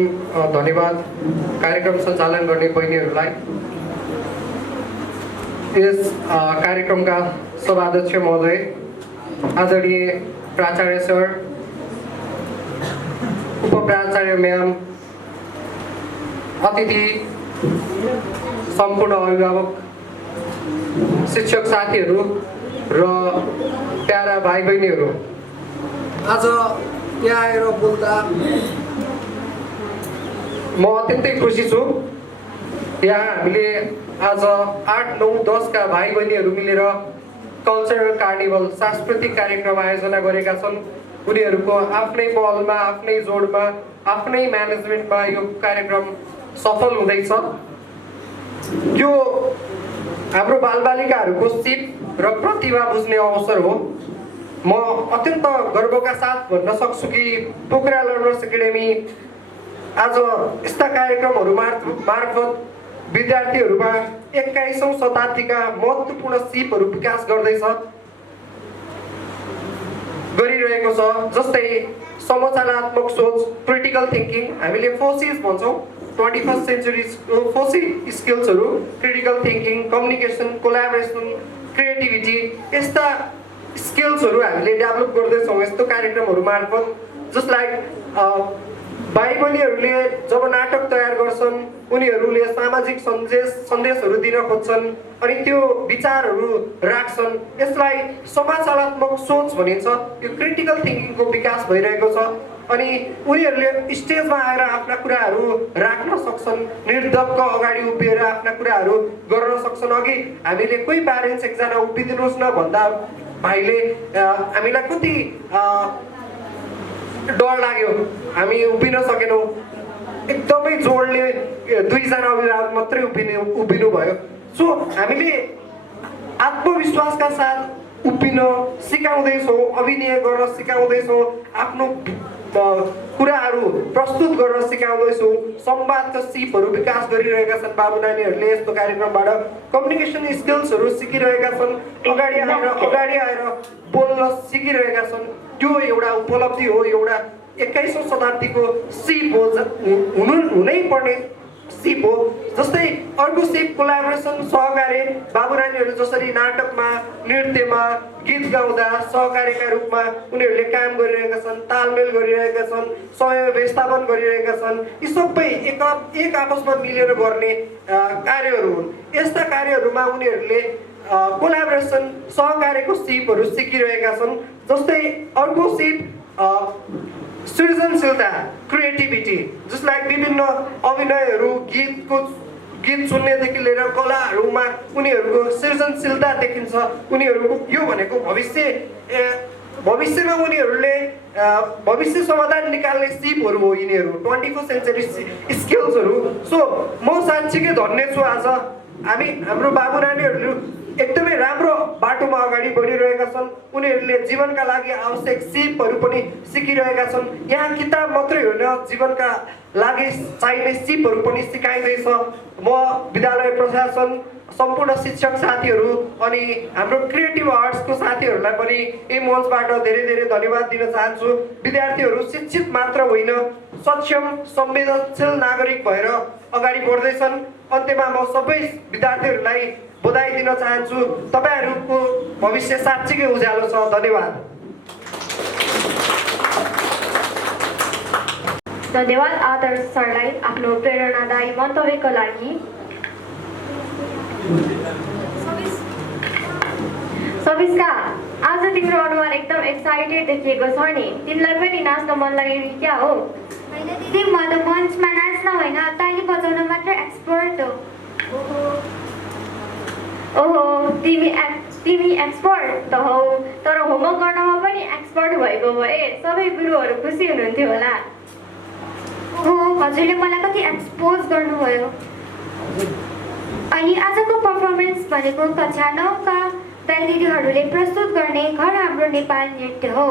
धन्यवाद कार्यक्रम सञ्चालन गर्ने बहिनीहरूलाई यस कार्यक्रमका सभाध्यक्ष महोदय आदरणीय प्राचार्य सर उपप्राचार्य म्याम अतिथि सम्पूर्ण अभिभावक शिक्षक साथीहरू र प्यारा भाइ बहिनीहरू आज यहाँ आएर बोल्दा म अत्यन्तै खुसी छु। यहाँ हामीले आज 8, 9, 10 का भाइ बहिनीहरू मिलेर कल्चरल कार्निभल सांस्कृतिक कार्यक्रम आयोजना गरेका छन्। उनीहरूको आफ्नै पहलमा, आफ्नै जोडमा, आफ्नै म्यानेजमेन्टमा यो कार्यक्रम सफल हुँदैछ। यो हाम्रो बालबालिकाहरूको सिप र प्रतिभा बुझ्ने अवसर हो। म अत्यन्त गर्वका साथ भन्न सक्छु कि पोखरा लर्नर्स एकाडेमी आज यस्ता कार्यक्रमहरू मार्फत विद्यार्थीहरूमा 21औं शताब्दीका महत्त्वपूर्ण सिपहरू विकास गरिरहेको छ। जस्तै समालोचनात्मक सोच, क्रिटिकल थिङ्किङ, हामीले फोसिस भन्छौँ, 21st सेन्चुरी फोसी स्किल्सहरू, critical thinking, communication, collaboration, creativity, यस्ता स्किल्सहरू हामीले डेभलप गर्दैछौँ यस्तो कार्यक्रमहरू मार्फत। जसलाई भाइ बहिनीहरूले जब नाटक तयार गर्छन्, उनीहरूले सामाजिक सन्देशहरू दिन खोज्छन् अनि त्यो विचारहरू राख्छन्। यसलाई समालोचनात्मक सोच भनिन्छ। यो क्रिटिकल थिङ्किङको विकास भइरहेको छ अनि उनीहरूले स्टेजमा आएर आफ्ना कुराहरू राख्न सक्छन्, निर्धक्क अगाडि उभिएर आफ्ना कुराहरू गर्न सक्छन्। अघि हामीले कोही प्यारेन्ट्स एकजना उभिदिनुहोस् न भन्दा भाइले हामीलाई कति डर लाग्यो, हामी उभिन सकेनौँ। एकदमै जोडले 2 जना अभिभावक मात्रै उभिनु भयो। सो हामीले आत्मविश्वासका साथ उभिन सिकाउँदैछौँ, अभिनय गर्न सिकाउँदैछौँ, आफ्नो कुराहरू प्रस्तुत गर्न सिकाउँदैछौँ। संवादका सिपहरू विकास गरिरहेका छन् बाबु नानीहरूले यस्तो कार्यक्रमबाट। कम्युनिकेसन स्किल्सहरू सिकिरहेका छन्, अगाडि आएर बोल्न सिकिरहेका छन्। त्यो एउटा उपलब्धि हो, एउटा 21औं शताब्दीको सिप हो, हुनै पर्ने सिप हो। जस्तै अर्को सिप कोलाबोरेसन, सहकार्य। बाबु नानीहरू जसरी नाटकमा, नृत्यमा, गीत गाउँदा सहकार्यका रूपमा उनीहरूले काम गरिरहेका छन्, तालमेल गरिरहेका छन्, सहयोग व्यवस्थापन गरिरहेका छन्। यी सबै एक आपसमा मिलेर गर्ने कार्यहरू हुन्। यस्ता कार्यहरूमा उनीहरूले कोलाबोरेसन, सहकार्यको सिपहरू सिकिरहेका छन्। जस्तै अर्को सिप सृजनशीलता, क्रिएटिभिटी, जसलाई विभिन्न अभिनयहरू, गीत सुन्नेदेखि लिएर कलाहरूमा उनीहरूको सृजनशीलता देखिन्छ। उनीहरूको यो भनेको भविष्यमा उनीहरूले भविष्य समाधान निकाल्ने सिपहरू हो यिनीहरू, 21st सेन्चुरी स्किल्सहरू। सो म साँच्चीकै धन्य छु। आज हाम्रो बाबु नानीहरू एकदमै राम्रो बाटोमा अगाडि बढिरहेका छन्। उनीहरूले जीवनका लागि आवश्यक सिपहरू पनि सिकिरहेका छन्। यहाँ किताब मात्रै होइन, जीवनका लागि चाहिने सिपहरू पनि सिकाइँदैछ। म विद्यालय प्रशासन, सम्पूर्ण शिक्षक साथीहरू अनि हाम्रो क्रिएटिभ आर्ट्सको साथीहरूलाई पनि यही मञ्चबाट धेरै धेरै धन्यवाद दिन चाहन्छु। विद्यार्थीहरू शिक्षित मात्र होइन, सक्षम संवेदनशील नागरिक भएर अगाडि बढ्दैछन्। अन्त्यमा म सबै विद्यार्थीहरूलाई बधाई दिन चाहन्छु। तपाईँहरूको भविष्य साँच्चीकै उज्यालो छ। धन्यवाद। धन्यवाद आदर्श सरलाई आफ्नो प्रेरणादायी मन्तव्यको लागि। सबिस्का, आज तिम्रो अनुहार एकदम एक्साइटेड देखिएको छ नि। तिमीलाई पनि नाच्न मन लाग्यो कि क्या हो? होइन दिदी, म त मञ्चमा नाच्न होइन, ताली बजाउन मात्र एक्सपर्ट हो। ओहो, तिमी एक्सपर्ट त हौ, तर होमवर्क गर्नमा पनि एक्सपर्ट भएको भए सबै गुरुहरू खुसी हुनुहुन्थ्यो होला। ओहो, हजुरले मलाई कति एक्सपोज गर्नुभयो। अनि आजको पर्फर्मेन्स भनेको कक्षा 9 का बालदिदीहरूले प्रस्तुत गर्ने घर हाम्रो नेपाल नृत्य हो।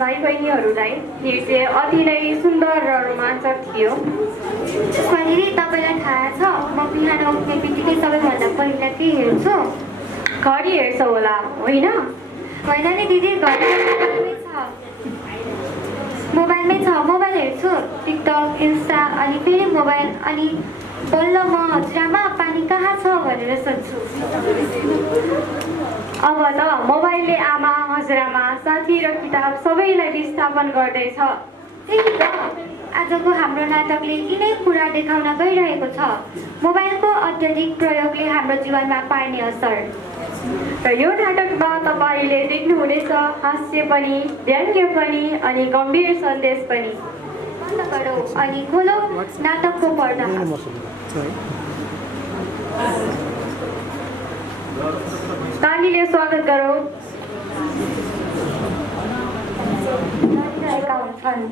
भाइ बहिनीहरूलाई नृत्य अति नै सुन्दर र रोमाञ्चक थियो। सुषमा दिदी, तपाईँलाई थाहा छ म बिहान उठ्ने बित्तिकै सबैभन्दा पहिला के हेर्छु? घडी हेर्छौ होला होइन? होइन नि दिदी, घडी मोबाइलमै छ। मोबाइल हेर्छु, टिकटक, इन्स्टा, अनि फेरि मोबाइल, अनि बल्ल म हजुरआमा पानी कहाँ छ भनेर सोध्छु। अब त मोबाइलले आमा, हजुरआमा, साथी र किताब सबैलाई विस्थापन गर्दैछ। त्यही त आजको हाम्रो नाटकले यिनै कुरा देखाउन गइरहेको छ, मोबाइलको अत्यधिक प्रयोगले हाम्रो जीवनमा पार्ने असर। र यो नाटकमा तपाईँले देख्नुहुनेछ हास्य पनि, व्यङ्ग्य पनि अनि गम्भीर सन्देश पनि। बन्द गरौ अनि खोलो नाटकको पर्दा। तालीले स्वागत गरौँ। हुन्छन्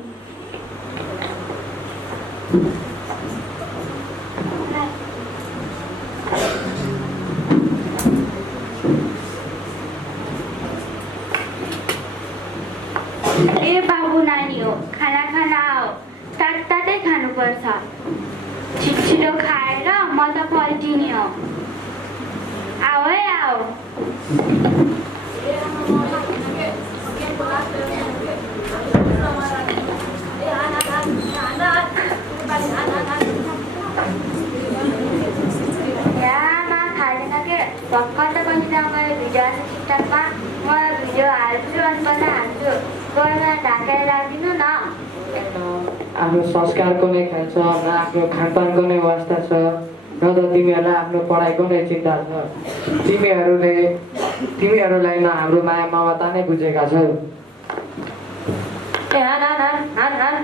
ए बाबु नानी हो, खाना खाना आओ, तातै खानुपर्छ। छिटो खाएर म त पल्टिने हो। आओ है आओ। यामा खाँदैन के भर्खर त पनि गयो भिडियो आएको टिकटकमा। म भिडियो हाल्छु अनि हाल्छु, गएर ढाकेर राखिदिनु न। आफ्नो संस्कारको नै ख्याल छ, न आफ्नो खानपानको नै वास्ता छ, न त तिमीहरूलाई आफ्नो पढाइको नै चिन्ता छ। तिमीहरूलाई न हाम्रो माया ममता नै बुझेका छौ। ए हान हान हान हान।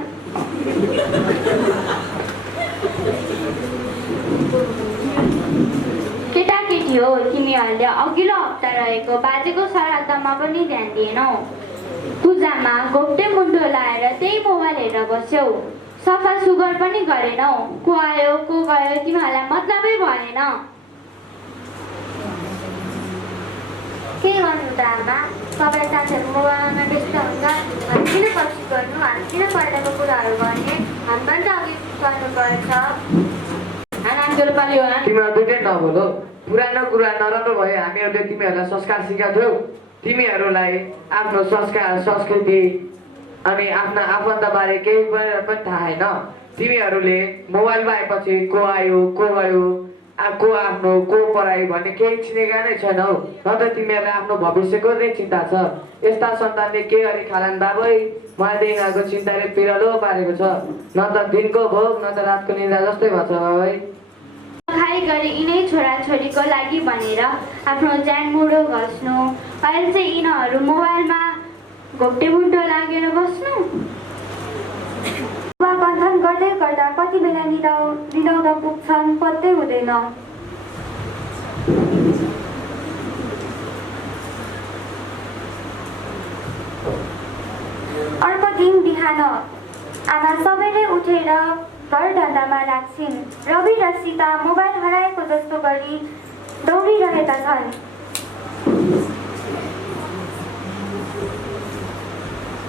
केटाकेटी हो, तिमीहरूले अघिल्लो हप्ता रहेको बाजेको श्राद्धमा पनि ध्यान दिएनौ। पूजामा घोप्टे मुन्टो लाएर त्यही मोबाइल हेरेर बस्यौ। सफा सुगर पनि गरेनौ। को आयो को गयो तिमीहरूलाई मतलबै भएन। के गर्नु त आमा, तपाईँ साथीहरू मोबाइलमा व्यस्त हुन्छ, हामी किन पछि गर्नु, हामी किन पहिलाको कुराहरू गर्ने, हामी पनि त अघि गर्नुपर्छ। तिमीहरू दुइटै नबोल। पुरानो कुरा नराम्रो भयो, हामीहरूले तिमीहरूलाई संस्कार सिकाउँथ्यौ। तिमीहरूलाई आफ्नो संस्कार, संस्कृति अनि आफ्ना आफन्तबारे केही पनि थाहा छैन। तिमीहरूले मोबाइलमा आएपछि को आयो को गयो, को आफ्नो को पढाइ भन्ने केही चिनेका नै छैनौ। न त तिमीहरूलाई आफ्नो भविष्यको नै चिन्ता छ। यस्ता सन्तानले के गरी खालान् बाबै, मलाई यिनीहरूको चिन्ताले पिरलो पारेको छ। न त दिनको भोग न त रातको निद्रा जस्तै भएको छ बाबै। खाइ गरी यिनै छोराछोरीको लागि भनेर आफ्नो ज्यान मुडो घस्नु, अहिले चाहिँ यिनीहरू मोबाइलमा घोप्टे मुन्टो लागेर बस्नु। कन्थन गर्दै गर्दा कति बेला निदाउँदा पुग्छन् पत्तै हुँदैन। अर्को दिन बिहान आमा सबैले उठेर घर धन्दामा लाग्छिन्। रवि र सीता मोबाइल हराएको जस्तो गरी दौडिरहेका छन्।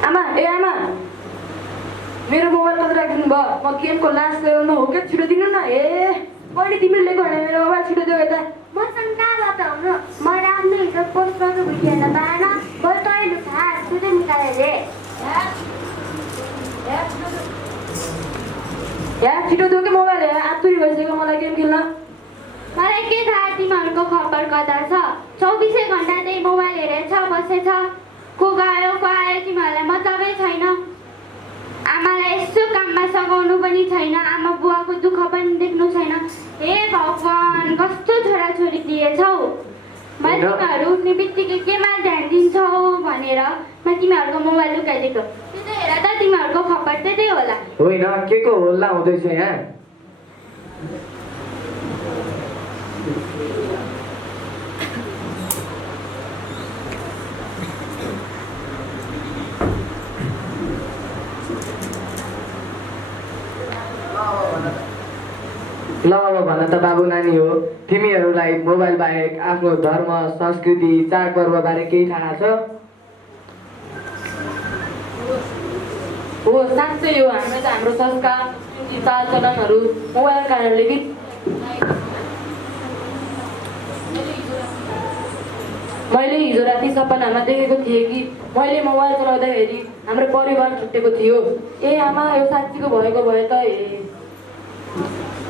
आमा ए आमा, मेरो मोबाइल कता राखिदिनु भयो? म गेमको लास्ट लेभलमा हो क्या, छिटो दिनु न। ए बढी तिमीले लिएको भने मेरो मोबाइल छिटो देऊ यता। मसँग कहाँबाट हुनु, म राम्रो हिजो पोस्ट गर्नु भिडियो हेर्न पाएन, बरु तै लुखा सुटै निकालेर दे। या छिटो देऊ कि मोबाइल हेर, आतुरी भइसक्यो मलाई गेम खेल्न। मलाई के थाहा तिमीहरूको खबर कता छ? 24 घन्टा त्यही मोबाइल हेरेर बसेछ। को गयो को आयो तिमीहरूलाई मतलबै छैन। आमालाई यसो काममा सघाउनु पनि छैन, आमा बुवाको दुःख पनि देख्नु छैन। हे भगवान्, कस्तो छोराछोरी दिएछौ। म तिमीहरू उठ्ने बित्तिकै केमा ध्यान दिन्छौ भनेर म तिमीहरूको मोबाइल लुकाइदिएको। त्यो हेर त तिमीहरूको खबर त्यही होला। होइन, के को हल्ला हुँदैछ यहाँ? ल अब भन त बाबु नानी हो, तिमीहरूलाई मोबाइल बाहेक आफ्नो धर्म, संस्कृति, चाडपर्वबारे केही थाहा छ? हो, साँच्चै हो। हामीले त हाम्रो संस्कार, चालचलनहरू मोबाइलका कारणले मैले हिजो राति सपनामा देखेको थिएँ कि मैले मोबाइल चलाउँदाखेरि हाम्रो परिवार छुटेको थियो। ए आमा, यो साँच्चीको भएको भए त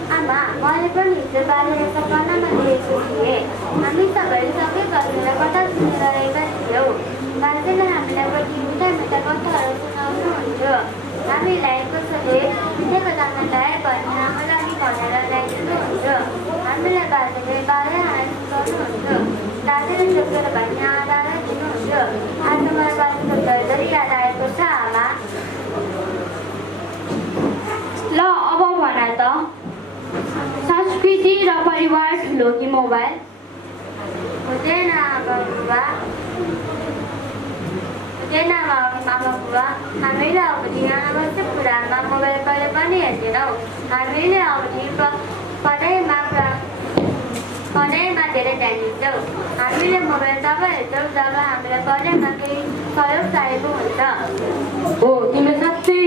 आमा, मैले पनि हिजो बालेर सपनामा देखेको थिएँ। हामी सबैले सबै गल्तीलाई कथा सुनिरहेका थियौँ। बाजेले हामीलाई कति मिठा मिठा कथाहरू सुनाउनुहुन्थ्यो। हामीलाई कसैले मिठेको दाना ल्याए भने हाम्रो लागि भनेर ल्याइदिनुहुन्थ्यो। हामीलाई बाजेले बाले हाल्न सिकाउनुहुन्थ्यो। दाजुले सोचेर भन्ने आधार दिनुहुन्थ्यो। आज मलाई बाजेको धैर्य याद आएको छ आमा। ल अब भन त, संस्कृति र परिवार ठुलो कि मोबाइल? हुँदैन आमा बुबा, हुँदैन आमा बुबा। हामीले अवधि अनावश्यक कुरामा मोबाइल कहिले पनि हेर्दैनौँ। हामीले अवधि पढाइमा धेरै ध्यान दिन्छौँ। हामीले मोबाइल तब हेर्छौँ जब हामीलाई पढाइमा केही सहयोग चाहिएको हुन्छ। हो, तिमीले साँच्चै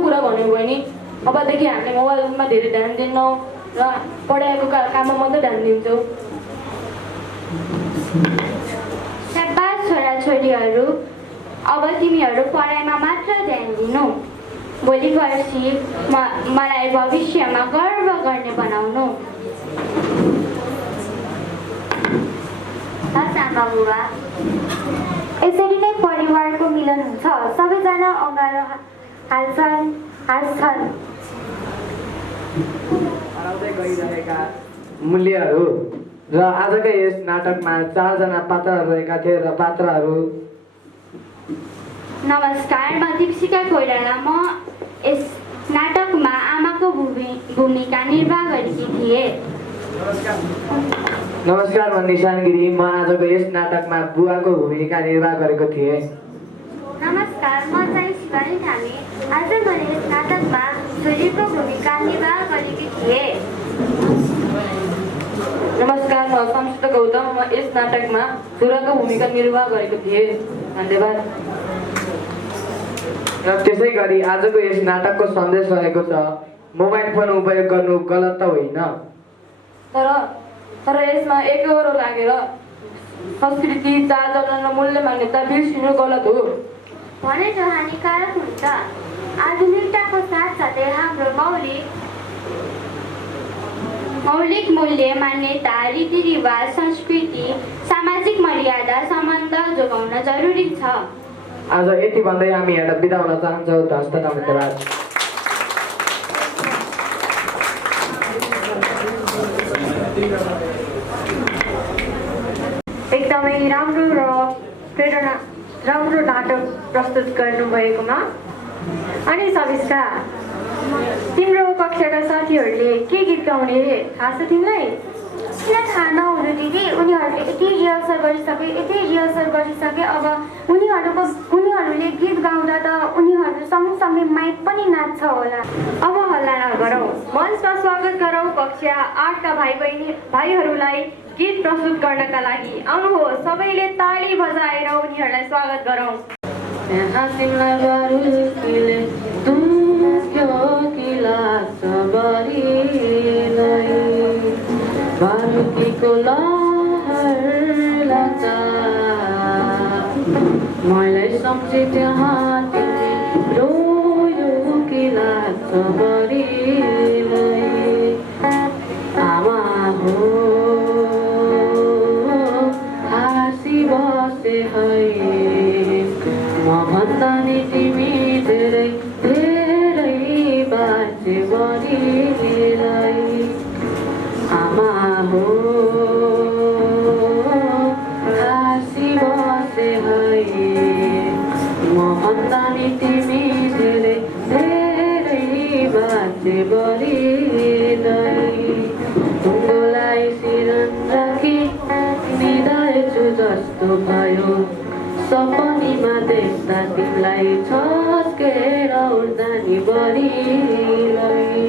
कुरा भन्यौ बहिनी। अबदेखि हामीले मोबाइलमा धेरै ध्यान दिन्नौँ र पढाइको काममा मात्रै ध्यान दिन्छौँ। शाबास छोराछोरीहरू, अब तिमीहरू पढाइमा मात्र ध्यान दिनु। भोलि पर्सि मलाई भविष्यमा गर्व गर्ने बनाउनु। हस् आमा बुबा। यसरी नै परिवारको मिलन हुन्छ। सबैजना अँगालो हाल्छन्। हराउँदै गइरहेका मूल्यहरू र आजकै यस नाटकमा 4 जना पात्रहरू रहेका थिए र पात्रहरू। नमस्कार, म दीपिका कोइराला। म यस नाटकमा आमाको भूमिका निर्वाह गरेकी थिएँ। नमस्कार, म निशान गिरी। म आजको यस नाटकमा बुवाको भूमिका निर्वाह गरेको थिएँ। नमस्कार, म चाहिँ शिवानी धामी। आज मैले यस नाटकमा छोरीको भूमिका निर्वाह गरेकी थिएँ। नमस्कार, म संस्कृत गौतम। म यस नाटकमा छोराको भूमिका निर्वाह गरेको थिएँ। धन्यवाद। र त्यसै गरी आजको यस नाटकको सन्देश रहेको छ, मोबाइल फोन उपयोग गर्नु गलत त होइन, तर यसमा एकहोरो लागेर संस्कृति, चालचलन र मूल्य मान्यता बिर्सिनु गलत हो भने जो हानिकारक हुन्छ। आधुनिकताको साथसाथै हाम्रो मौलिक मूल्य, मान्यता, रीतिरिवाज, संस्कृति, सामाजिक मर्यादा, सम्बन्ध जोगाउन जरुरी छ। आज यति भन्दै हामी यहाँबाट बिदा हुन चाहन्छौँ। धन्यवाद। एकदमै राम्रो नाटक प्रस्तुत गर्नुभएकोमा। अनि सविस्ता, तिम्रो कक्षाका साथीहरूले के गीत गाउने थाहा छ तिमीलाई? किन थाहा नहुनु दिदी? उनीहरूले यति रिहर्सल गरिसके। अब उनीहरूले गीत गाउँदा त उनीहरू सँगसँगै माइक पनि नाच्छ होला। अब हल्ला नगरौँ, मञ्चमा स्वागत गरौँ कक्षा 8 का भाइहरूलाई गीत प्रस्तुत गर्नका लागि। आउनुहोस्, सबैले ताली बजाएर उनीहरूलाई स्वागत गरौँ। भारतीको लहर लाग्छ, मलाई सम्झे त्यहाँ तिमी रोयो कि लाग्छ बढीलाई। आमा हो हाँसी बसे है, म भन्दा नि तिमी बाँचेभरिलाई ढुङ्गोलाई सिरन राखी निधाएछु जस्तो भयो सपनीमा देख्दा तिमीलाई छस्केर उर्जानी बढीलाई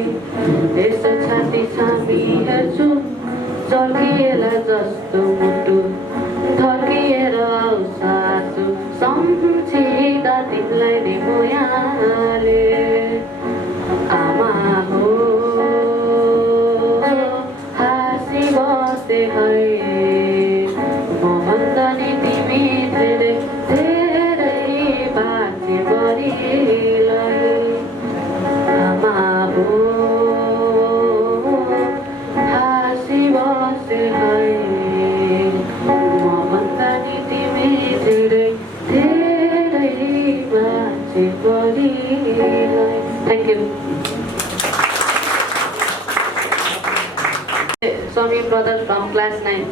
यसो छाती छामी हेर्छु चर्किएला जस्तो मुटु थर्किएर आउँछ आँसु सम्झिँदा तिमीलाई नै मोयाले आमा हो हाँसी बसे है मभन्दा नि तिमी धेरै धेरै बाँचे बढीलाई आमा हो हाँसी बसे है मभन्दा नि तिमी धेरै धेरै बाँचे बढीलाई। Thank you. Swami brothers from class 9.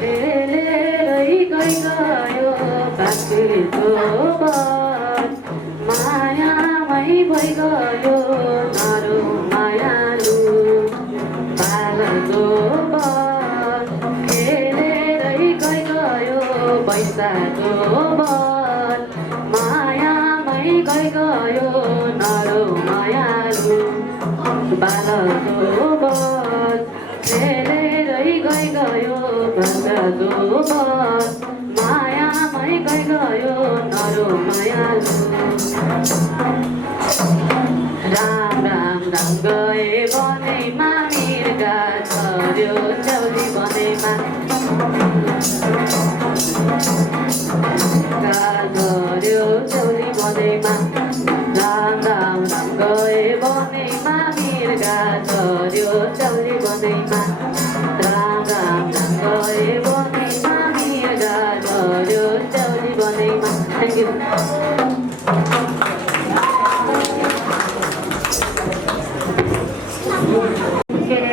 खेलेरै गयो बाँचेको बात मायामै भइगयो नारो मायालु बालको बात खेलेरै गयो पैसाको बात मायामै गयो नारो मायालु बालको बात खेलेरै गयो पैसाको बात मायामै गयो नारो मायालु राम राम राम गए बनैमा मिर्गा झर्यो चौरी बनैमा झर्यो चौरी बनैमा राम राम राम गए बनैमा मिर्गा झर्यो चौरी बनैमा राम राम राम गए बनैमा मिर्गा झर्यो चौरी बनैमा। Thank you.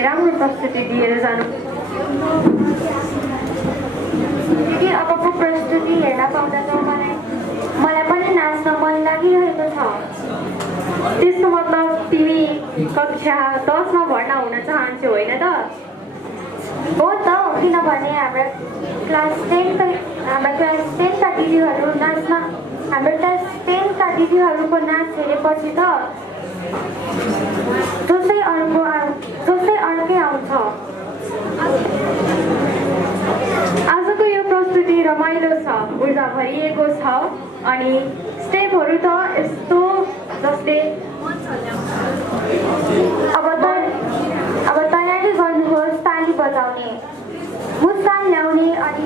राम्रो प्रस्तुति दिएर जानु। दिदी अबको प्रस्तुति हेर्न पाउँदा त मलाई पनि नाच्न मन लागिरहेको छ। त्यसको मतलब तिमी कक्षा 10मा भर्ना हुन चाहन्छौ होइन त? हो त, किनभने हाम्रा क्लास 10का दिदीहरू नाच्न हाम्रो क्लास 10का दिदीहरूको नाच हेरेपछि त जोसै अर्कै आउँछ। आजको यो प्रस्तुति रमाइलो छ, ऊर्जा भरिएको छ अनि स्टेपहरू त यस्तो जसले अब तयारी गर्नुहोस् ताली बजाउने, मुस्कान ल्याउने अनि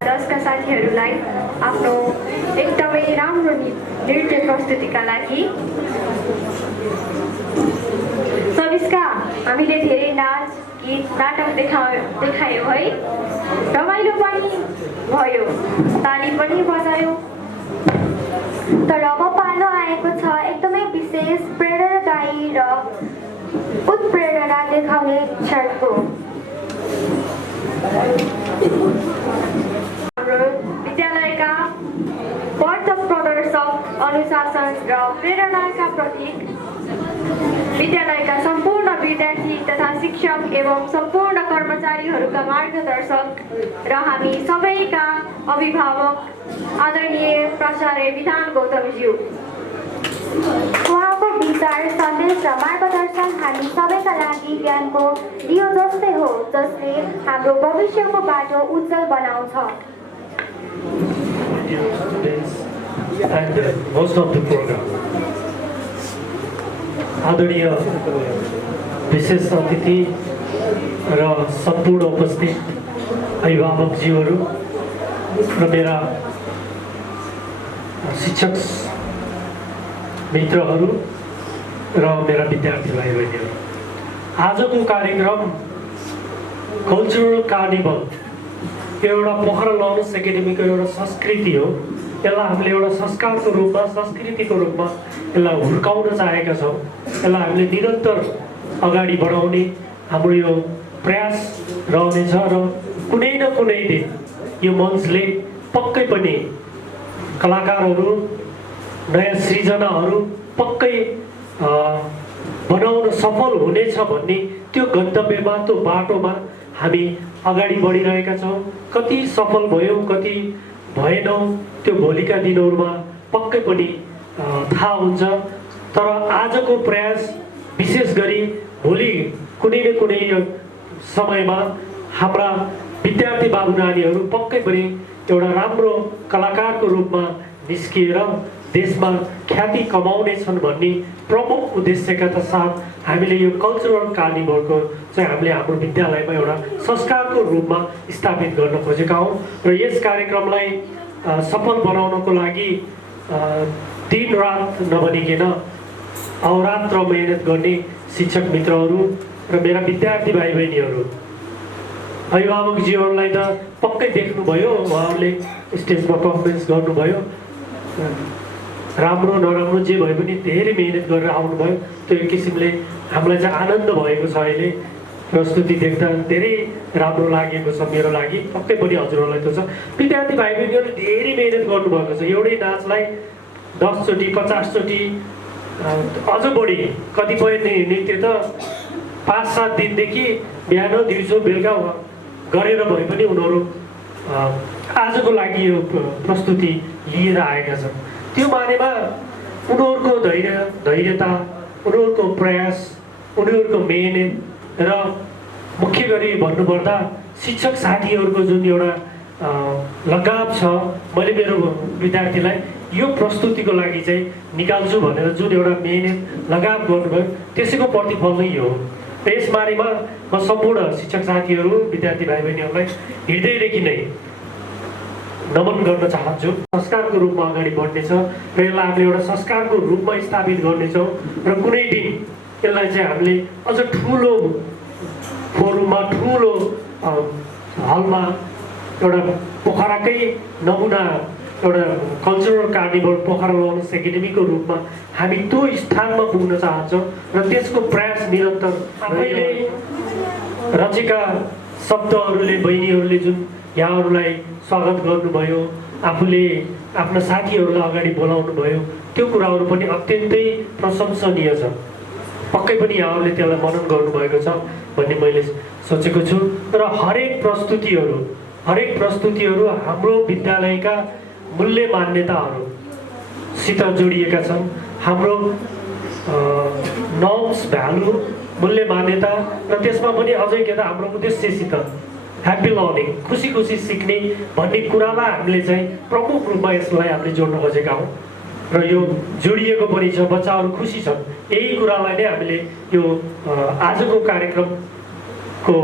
दसका साथीहरूलाई आफ्नो एकदमै राम्रो नृत्य प्रस्तुतिका लागि सबिस्का हामीले धेरै नाच गीत नाटक देखायो है, रमाइलो पनि भयो, ताली पनि बजायो। तर अब पालो आएको छ एकदमै विशेष प्रेरणादायी र उत्प्रेरणा देखाउने क्षणको। हाम्रो विद्यालयका वर्तक प्रदर्शक, अनुशासन र प्रेरणाका प्रतीक विद्यालयका सम्पूर्ण विद्यार्थी तथा शिक्षक एवं सम्पूर्ण कर्मचारीहरूका मार्गदर्शक र हामी सबैका अभिभावक आदरणीय प्राचार्य विधान गौतमज्यू, उहाँको विचार, सन्देश र मार्गदर्शन हामी सबैका लागि ज्ञानको दियो जस्तै हो, जसले हाम्रो भविष्यको बाटो उज्जवल बनाउँछ। And most of the program. आदरणीय विशेष अतिथि र सम्पूर्ण उपस्थित अभिभावकज्यूहरू र मेरा शिक्षक मित्रहरू र मेरा विद्यार्थी भाइ बहिनीहरू, आजको कार्यक्रम कल्चरल कार्निभल यो एउटा पोखरा लरेन्स एकाडेमीको एउटा संस्कृति हो। यसलाई हामीले एउटा संस्कारको रूपमा, संस्कृतिको रूपमा यसलाई हुर्काउन चाहेका छौँ। यसलाई हामीले निरन्तर अगाडि बढाउने हाम्रो यो प्रयास रहनेछ र कुनै न कुनै दिन यो मञ्चले पक्कै पनि कलाकारहरू, नयाँ सृजनाहरू पक्कै बनाउन सफल हुनेछ भन्ने त्यो गन्तव्यमा, त्यो बाटोमा हामी अगाडि बढिरहेका छौँ। कति सफल भयौँ, कति भएनौँ, त्यो भोलिका दिनहरूमा पक्कै पनि थाहा हुन्छ। तर आजको प्रयास विशेष गरी भोलि कुनै न कुनै समयमा हाम्रा विद्यार्थी बाबु नानीहरू पक्कै पनि एउटा राम्रो कलाकारको रूपमा निस्किएर देशमा ख्याति कमाउनेछन् भन्ने प्रमुख उद्देश्यका साथ हामीले यो कल्चरल कार्निभलको चाहिँ हामीले हाम्रो विद्यालयमा एउटा संस्कारको रूपमा स्थापित गर्न खोजेका हौँ र यस कार्यक्रमलाई सफल बनाउनको लागि दिन रात नभनिकन अहोरात्र मेहनत गर्ने शिक्षक मित्रहरू र मेरा विद्यार्थी भाइ बहिनीहरू, अभिभावकज्यूहरूलाई त पक्कै देख्नुभयो, उहाँहरूले स्टेजमा पर्फर्मेन्स गर्नुभयो। राम्रो नराम्रो जे भए पनि धेरै मेहनत गरेर आउनुभयो। त्यो एक किसिमले हामीलाई चाहिँ आनन्द भएको छ। अहिले प्रस्तुति देख्दा धेरै राम्रो लागेको छ मेरो लागि, पक्कै पनि हजुरहरूलाई त्यो छ। विद्यार्थी भाइ बहिनीहरूले धेरै मेहनत गर्नुभएको छ। एउटै नाचलाई 10 चोटि 50 चोटि अझ बढी, कतिपय नृत्य त 5-7 दिनदेखि बिहान दिउँसो बेलुका गरेर भए पनि उनीहरू आजको लागि यो प्रस्तुति लिएर आएका छन्। त्यो बारेमा उनीहरूको धैर्यता, उनीहरूको प्रयास, उनीहरूको मेहनत र मुख्य गरी भन्नुपर्दा शिक्षक साथीहरूको जुन एउटा लगाव छ, मैले मेरो विद्यार्थीलाई यो प्रस्तुतिको लागि चाहिँ निकाल्छु भनेर जुन एउटा मेहनत लगाव गर्नुभयो त्यसैको प्रतिफल नै हो। र यसबारेमा म सम्पूर्ण शिक्षक साथीहरू, विद्यार्थी भाइ बहिनीहरूलाई हृदयदेखि नै नमन गर्न चाहन्छु। संस्कारको रूपमा अगाडि बढ्नेछ र यसलाई हामीले एउटा संस्कारको रूपमा स्थापित गर्नेछौँ र कुनै दिन यसलाई चाहिँ हामीले अझ ठुलो फोरममा, ठुलो हलमा एउटा पोखराकै नमुना एउटा कल्चरल कार्निभल पोखरा लरेन्स एकाडेमीको रूपमा हामी त्यो स्थानमा पुग्न चाहन्छौँ र त्यसको प्रयास निरन्तर आफैले रचेका शब्दहरूले, बहिनीहरूले जुन यहाँहरूलाई स्वागत गर्नुभयो, आफूले आफ्ना साथीहरूलाई अगाडि बोलाउनु भयो, त्यो कुराहरू पनि अत्यन्तै प्रशंसनीय छ। पक्कै पनि यहाँहरूले त्यसलाई मनन गर्नुभएको छ भन्ने मैले सोचेको छु। र हरेक प्रस्तुतिहरू हाम्रो विद्यालयका मूल्य मान्यताहरूसित जोडिएका छन्। हाम्रो नर्म्स भ्यालु मूल्य मान्यता र त्यसमा पनि अझै के त हाम्रो उद्देश्यसित ह्याप्पी लर्निङ खुसी खुसी सिक्ने भन्ने कुरालाई हामीले चाहिँ प्रमुख रूपमा यसलाई हामीले जोड्न खोजेका हौँ र यो जोडिएको पनि छ बच्चाहरू खुसी छन् यही कुरालाई नै हामीले यो आजको कार्यक्रमको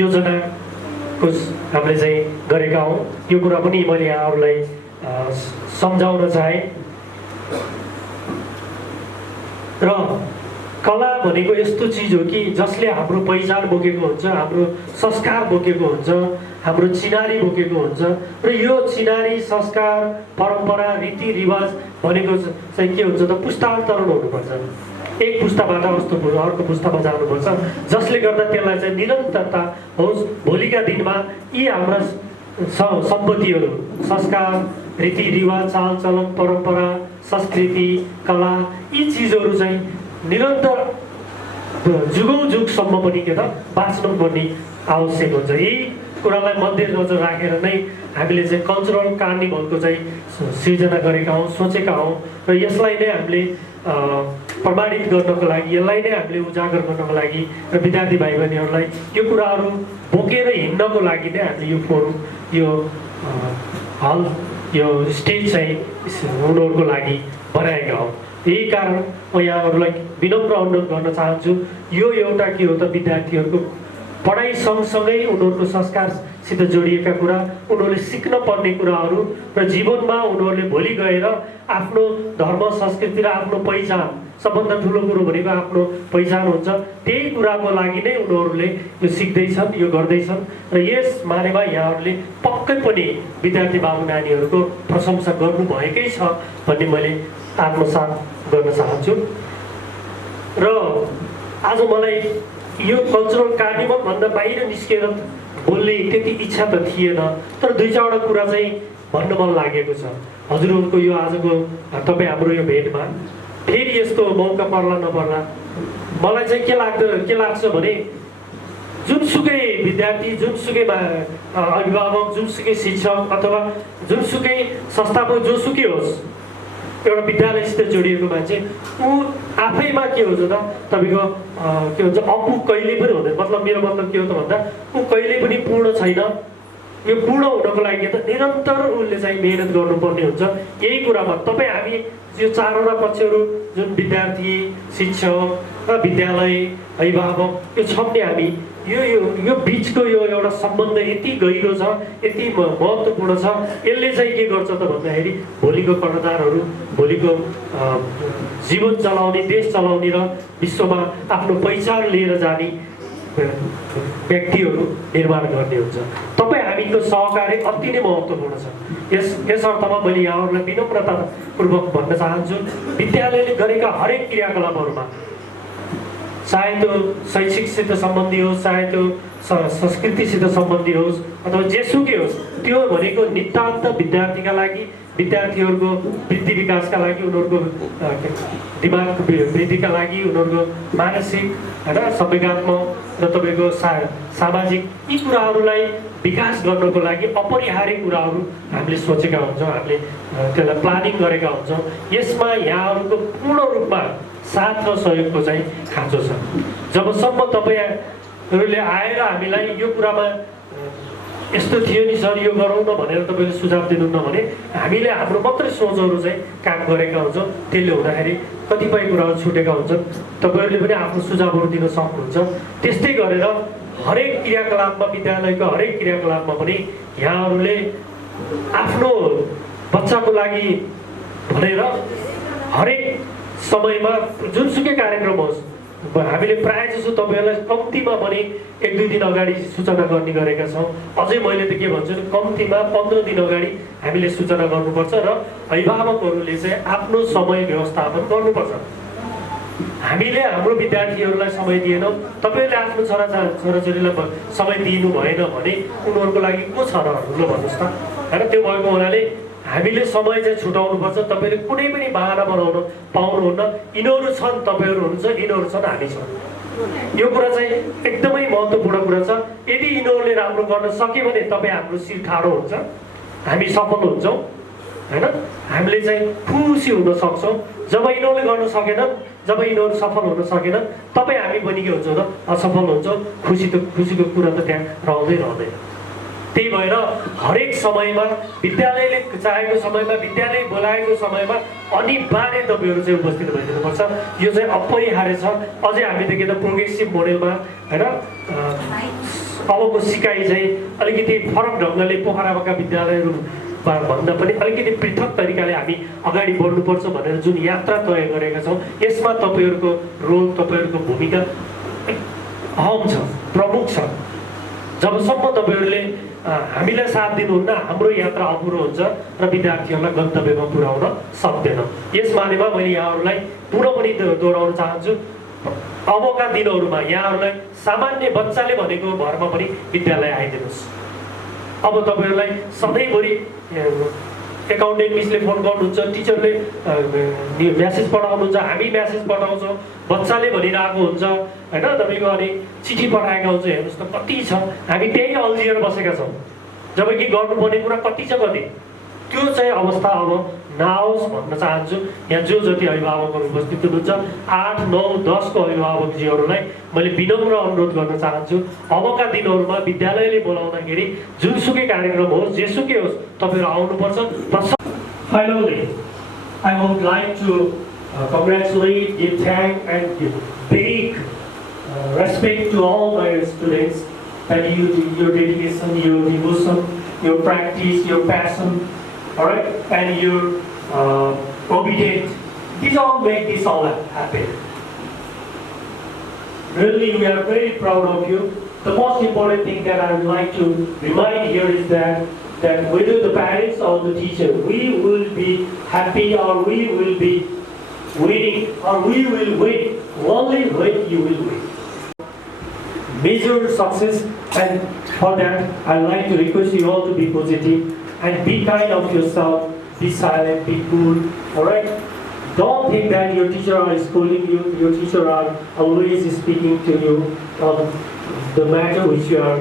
योजनाको हामीले चाहिँ गरेका हौँ यो कुरा पनि मैले यहाँहरूलाई सम्झाउन चाहेँ र कला भनेको यस्तो चिज हो कि जसले हाम्रो पहिचान बोकेको हुन्छ हाम्रो संस्कार बोकेको हुन्छ हाम्रो चिनारी बोकेको हुन्छ र यो चिनारी संस्कार परम्परा रीतिरिवाज भनेको चाहिँ के हुन्छ त पुस्तान्तरण हुनुपर्छ एक पुस्ताबाट अर्को पुस्तामा जानुपर्छ जसले गर्दा त्यसलाई चाहिँ निरन्तरता होस् भोलिका दिनमा यी हाम्रा सम्पत्तिहरू संस्कार रीतिरिवाज चालचलन परम्परा संस्कृति कला यी चिजहरू चाहिँ निरन्तर जुगौँ जुगसम्म पनि के त बाँच्नु पर्ने आवश्यक हुन्छ यही कुरालाई मध्यनजर राखेर नै हामीले चाहिँ कल्चरल कार्निभलको चाहिँ सिर्जना गरेका हौँ सोचेका हौँ र यसलाई नै हामीले प्रमाणित गर्नको लागि यसलाई नै हामीले उजागर गर्नको लागि र विद्यार्थी भाइ बहिनीहरूलाई यो कुराहरू बोकेर हिँड्नको लागि नै हामीले यो फोरम यो हल यो स्टेज चाहिँ उनीहरूको लागि बनाएका हौँ यही कारण म यहाँहरूलाई विनम्र अनुरोध गर्न चाहन्छु यो एउटा के हो त विद्यार्थीहरूको पढाइ सँगसँगै उनीहरूको संस्कारसित जोडिएका कुरा उनीहरूले सिक्न पर्ने कुराहरू र जीवनमा उनीहरूले भोलि गएर आफ्नो धर्म संस्कृति र आफ्नो पहिचान सबभन्दा ठुलो कुरो भनेको आफ्नो पहिचान हुन्छ त्यही कुराको लागि नै उनीहरूले यो सिक्दैछन् यो गर्दैछन् र यस बारेमा यहाँहरूले पक्कै पनि विद्यार्थी बाबु नानीहरूको प्रशंसा गर्नुभएकै छ भन्ने मैले आत्मसात गर्न चाहन्छु र आज मलाई यो कल्चरल कार्निभल भन्दा बाहिर निस्केर बोल्ने त्यति इच्छा त थिएन तर दुई चारवटा कुरा चाहिँ भन्न मन लागेको छ हजुरहरूको यो आजको तपाईँ हाम्रो यो भेटमा फेरि यस्तो मौका पर्ला नपर्ला मलाई चाहिँ के लाग्छ भने जुनसुकै विद्यार्थी जुनसुकै अभिभावक जुनसुकै शिक्षक अथवा जुनसुकै संस्थाको जोसुकै होस् एउटा विद्यालयसित जोडिएको मान्छे ऊ आफैमा के हुन्छ त तपाईँको के भन्छ अप्पु कहिले पनि हुँदैन मतलब मेरो मतलब के हो त भन्दा ऊ कहिले पनि पूर्ण छैन यो पूर्ण हुनको लागि त निरन्तर उसले चाहिँ मेहनत गर्नुपर्ने हुन्छ यही कुरामा तपाईँ हामी यो चारवटा पक्षहरू जुन विद्यार्थी शिक्षक र विद्यालय अभिभावक यो छौँ नि हामी यो बिचको यो एउटा सम्बन्ध यति गहिरो छ यति महत्त्वपूर्ण छ यसले चाहिँ के गर्छ त भन्दाखेरि भोलिको कर्णधारहरू भोलिको जीवन चलाउने देश चलाउने र विश्वमा आफ्नो पहिचान लिएर जाने व्यक्तिहरू निर्माण गर्ने हुन्छ तपाईँ हामीको सहकार्य अति नै महत्त्वपूर्ण छ यस अर्थमा मैले यहाँहरूलाई विनम्रतापूर्वक भन्न चाहन्छु विद्यालयले गरेका हरेक क्रियाकलापहरूमा चाहे त्यो शैक्षिकसित सम्बन्धी होस् चाहे त्यो संस्कृतिसित सम्बन्धी होस् अथवा जेसुकै होस् त्यो भनेको नितान्त विद्यार्थीका लागि विद्यार्थीहरूको वृद्धि विकासका लागि उनीहरूको दिमाग वृद्धिका लागि उनीहरूको मानसिक होइन संवेगात्मक र तपाईँको सामाजिक यी कुराहरूलाई विकास गर्नको लागि अपरिहार्य कुराहरू हामीले सोचेका हुन्छौँ हामीले त्यसलाई प्लानिङ गरेका हुन्छौँ यसमा यहाँहरूको पूर्ण रूपमा साथ र सहयोगको चाहिँ खाँचो छ जबसम्म तपाईँहरूले आएर हामीलाई यो कुरामा यस्तो थियो नि सर यो गरौँ न भनेर तपाईँले सुझाव दिनुहुन्न भने हामीले हाम्रो मात्रै सोचहरू चाहिँ काम गरेका हुन्छौँ त्यसले हुँदाखेरि कतिपय कुराहरू छुटेका हुन्छन् तपाईँहरूले पनि आफ्नो सुझावहरू दिन सक्नुहुन्छ त्यस्तै गरेर हरेक क्रियाकलापमा विद्यालयको हरेक क्रियाकलापमा पनि यहाँहरूले आफ्नो बच्चाको लागि भनेर हरेक समयमा जुनसुकै कार्यक्रम होस् हामीले प्रायः जसो तपाईँहरूलाई कम्तीमा पनि 1-2 दिन अगाडि सूचना गर्ने गरेका छौँ अझै मैले त के भन्छु कम्तीमा 15 दिन अगाडि हामीले सूचना गर्नुपर्छ र अभिभावकहरूले चाहिँ आफ्नो समय व्यवस्थापन गर्नुपर्छ हामीले हाम्रो विद्यार्थीहरूलाई समय दिएनौँ तपाईँहरूले आफ्नो छोराछोरीलाई समय दिनु भएन भने उनीहरूको लागि को छ र ल भन्नुहोस् त होइन त्यो भएको हुनाले हामीले समय चाहिँ छुटाउनुपर्छ तपाईँले कुनै पनि बहाना बनाउन पाउनुहुन्न यिनीहरू छन् तपाईँहरू हुनुहुन्छ यिनीहरू छन् हामी छौँ यो कुरा चाहिँ एकदमै महत्त्वपूर्ण कुरा छ यदि यिनीहरूले राम्रो गर्न सक्यो भने तपाईँ हाम्रो शिर ठाडो हुन्छ हामी सफल हुन्छौँ होइन हामीले चाहिँ खुसी हुन सक्छौँ जब यिनीहरूले गर्न सकेनन्, जब यिनीहरू सफल हुन सकेनन्, तपाईँ हामी पनि के हुन्छौँ त असफल हुन्छौँ। खुसीको कुरा त त्यहाँ रहँदैन। त्यही भएर हरेक समयमा विद्यालयले चाहेको समयमा, विद्यालय बोलाएको समयमा अनिवार्य तपाईँहरू चाहिँ उपस्थित भइदिनुपर्छ। यो चाहिँ अपरिहार्य छ। अझै हामी देखेर प्रोग्रेसिभ मोडेलमा होइन अबको सिकाइ चाहिँ अलिकति फरक ढङ्गले पोखराका विद्यालयहरू भन्दा पनि अलिकति पृथक तरिकाले हामी अगाडि बढ्नुपर्छ भनेर जुन यात्रा तय गरेका छौँ, यसमा तपाईँहरूको रोल, तपाईँहरूको भूमिका अहम छ, प्रमुख छ। जबसम्म तपाईँहरूले हामीलाई साथ दिनुहुन्न, हाम्रो यात्रा अपुरो हुन्छ र विद्यार्थीहरूलाई गन्तव्यमा पुर्याउन सक्दैन। यस बारेमा मैले यहाँहरूलाई पुनः पनि दोहोऱ्याउन चाहन्छु। अबका दिनहरूमा यहाँहरूलाई सामान्य बच्चाले भनेको भरमा पनि विद्यालय आइदिनुहोस्। अब तपाईँहरूलाई सधैँभरि एकाउन्टेन्ट मिसले फोन गर्नुहुन्छ, टिचरले म्यासेज पठाउनुहुन्छ, हामी म्यासेज पठाउँछौँ, बच्चाले भनिरहेको हुन्छ होइन, तपाईँको अनि चिठी पठाएका हुन्छ। हेर्नुहोस् त कति छ, हामी त्यही अल्झिएर बसेका छौँ। जबकि गर्नुपर्ने कुरा कति छ, कति त्यो चाहिँ अवस्था अब नआओस् भन्न चाहन्छु। यहाँ जो जति अभिभावकहरू उपस्थित हुनुहुन्छ, 8, 9, 10 को अभिभावकजीहरूलाई मैले विनम्र अनुरोध गर्न चाहन्छु। अबका दिनहरूमा विद्यालयले बोलाउँदाखेरि जुनसुकै कार्यक्रम होस्, जेसुकै होस्, तपाईँहरू आउनुपर्छ। Finally, I would like to congratulate, give thanks and give big respect to all my students that your dedication, your devotion, your practice, your passion, all right, and your obedience. These all make this all happen. Really, we are very proud of you. The most important thing that I would like to remind here is that whether the parents or the teacher, we will be happy or we will be winning or we will win only when you will win. Measure success, and for that, I'd like to request you all to be positive and be kind of yourself, be silent, be cool, alright? Don't think that your teacher are schooling you, your teacher are always speaking to you on the matter which you are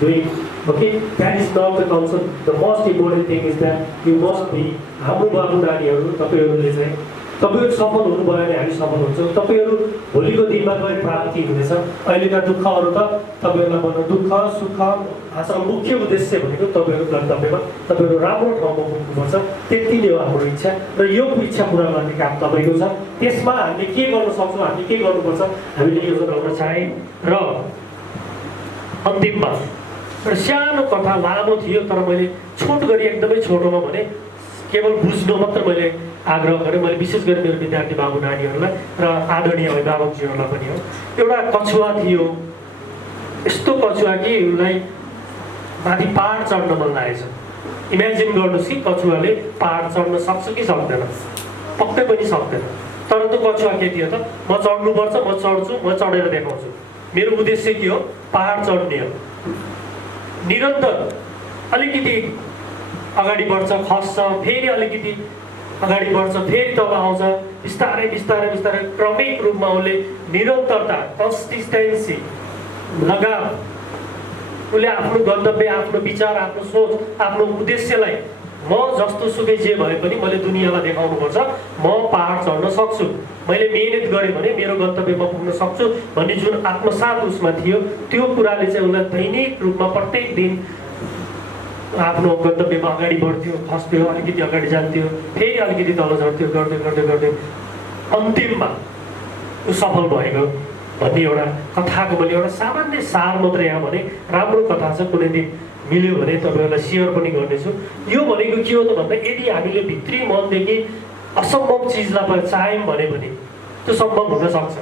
doing. Okay, that is not the concern. The most important thing is that you must be हाम्रो बाबु नानीहरू तपाईहरुले चाहिँ तपाईहरु सफल हुनु भयो भने हामी सफल हुन्छौं। तपाईहरु भोलिको दिनमा गएर प्राप्ति हुनेछ। अहिलेका दुःखहरु त तपाईहरुलाई भन्न दुःख सुख आशा मुख्य उद्देश्य भनेको तपाईहरु गन्तव्यमा तपाईहरु राम्रो ठाउँमा पुग्नुपर्छ। त्यति नै हो हाम्रो इच्छा र यो इच्छा पूरा गर्ने काम तपाईको छ। त्यसमा हामीले के गर्न सक्छौं, हामीले के गर्नुपर्छ हामीले योजना गर्न चाहे र अन्तिममा एउटा सानो कथा लामो थियो तर मैले छोट गरी एकदमै छोटोमा भने केवल बुझ्नु मात्र मैले आग्रह गरेँ। मैले विशेष गरी मेरो विद्यार्थी बाबु नानीहरूलाई र आदरणीय अभिभावकजीहरूलाई पनि हो। एउटा कछुवा थियो, यस्तो कछुवा कि उसलाई माथि पहाड चढ्न मन लागेछ। इमेजिन गर्नुहोस् कि कछुवाले पहाड चढ्न सक्छ कि सक्दैन? पक्कै पनि सक्दैन। तर त्यो कछुवा के थियो त, म चढ्नुपर्छ, म चढ्छु, म चढेर देखाउँछु। मेरो उद्देश्य के हो? पहाड चढ्ने हो। निरन्तर अलिकति अगाडि बढ्छ, खस्छ, फेरि अलिकति अगाडि बढ्छ, फेरि तल आउँछ। बिस्तारै बिस्तारै बिस्तारै क्रमिक रूपमा उसले निरन्तरता, कन्सिस्टेन्सी, लगाम, उसले आफ्नो गन्तव्य, आफ्नो विचार, आफ्नो सोच, आफ्नो उद्देश्यलाई म जस्तो सुकै जे भए पनि मैले दुनियाँलाई देखाउनुपर्छ, म पहाड चढ्न सक्छु, मैले मेहनत गरेँ भने मेरो गन्तव्यमा पुग्न सक्छु भन्ने जुन आत्मसात उसमा थियो, त्यो कुराले चाहिँ उसलाई दैनिक रूपमा प्रत्येक दिन आफ्नो गन्तव्यमा अगाडि बढ्थ्यो, खस्थ्यो, अलिकति अगाडि जान्थ्यो, फेरि अलिकति तल झर्थ्यो, गर्दै गर्दै गर्दै अन्तिममा ऊ सफल भएको भन्ने एउटा कथाको मैले एउटा सामान्य सार मात्र यहाँ भने। राम्रो कथा छ, कुनै दिन मिल्यो भने तपाईहरुलाई सेयर पनि गर्नेछु। यो भनेको के हो त भन्दा यदि हामीले भित्री मनदेखि असम्भव चिजलाई चाह्यौं भने पनि त्यो सम्भव हुन सक्छ।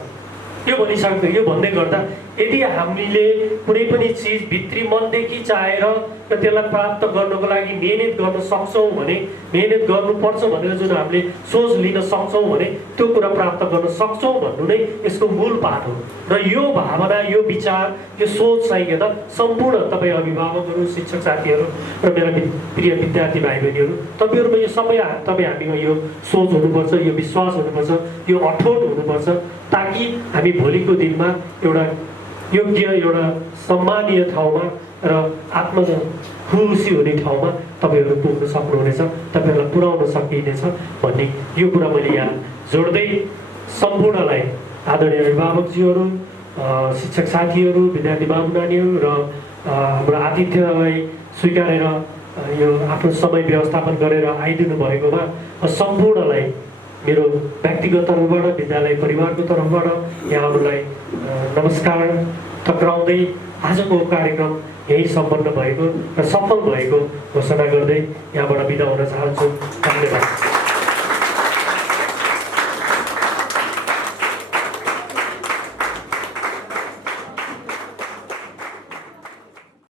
यो भनिसक्दा यो भन्दै गर्दा यदि हामीले कुनै पनि चिज भित्री मनदेखि चाहेर र त्यसलाई प्राप्त गर्नको लागि मेहनत गर्न सक्छौं भने, मेहनत गर्नुपर्छ भनेर जुन हामीले सोच लिन सक्छौं भने त्यो कुरा प्राप्त गर्न सक्छौं भन्नु नै यसको मूल पाठ हो। र यो भावना, यो विचार, यो सोच चाहिँ के त सम्पूर्ण तपाईँ अभिभावकहरू, शिक्षक साथीहरू र मेरा प्रिय विद्यार्थी भाइ बहिनीहरू, तपाईहरुमा यो सबै तपाईँ हामीमा यो सोच हुनुपर्छ, यो विश्वास हुनुपर्छ, यो अठोट हुनुपर्छ, ताकि हामी भोलिको दिनमा एउटा योग्य, एउटा सम्मानीय ठाउँमा र खुसी हुने ठाउँमा तपाईँहरू पुग्न सक्नुहुनेछ, तपाईँहरूलाई पुर्याउन सकिनेछ भन्ने यो कुरा मैले यहाँ जोड्दै सम्पूर्णलाई आदरणीय अभिभावकज्यूहरू, शिक्षक साथीहरू, विद्यार्थी बाबु नानीहरू र हाम्रो आतिथ्यलाई स्वीकारेर यो आफ्नो समय व्यवस्थापन गरेर आइदिनु भएकोमा सम्पूर्णलाई मेरो व्यक्तिगत तर्फबाट, विद्यालय परिवारको तर्फबाट यहाँहरूलाई नमस्कार टक्राउँदै आजको कार्यक्रम यही सम्पन्न भएको र सफल भएको घोषणा गर्दै यहाँबाट बिदा हुन चाहन्छु। धन्यवाद।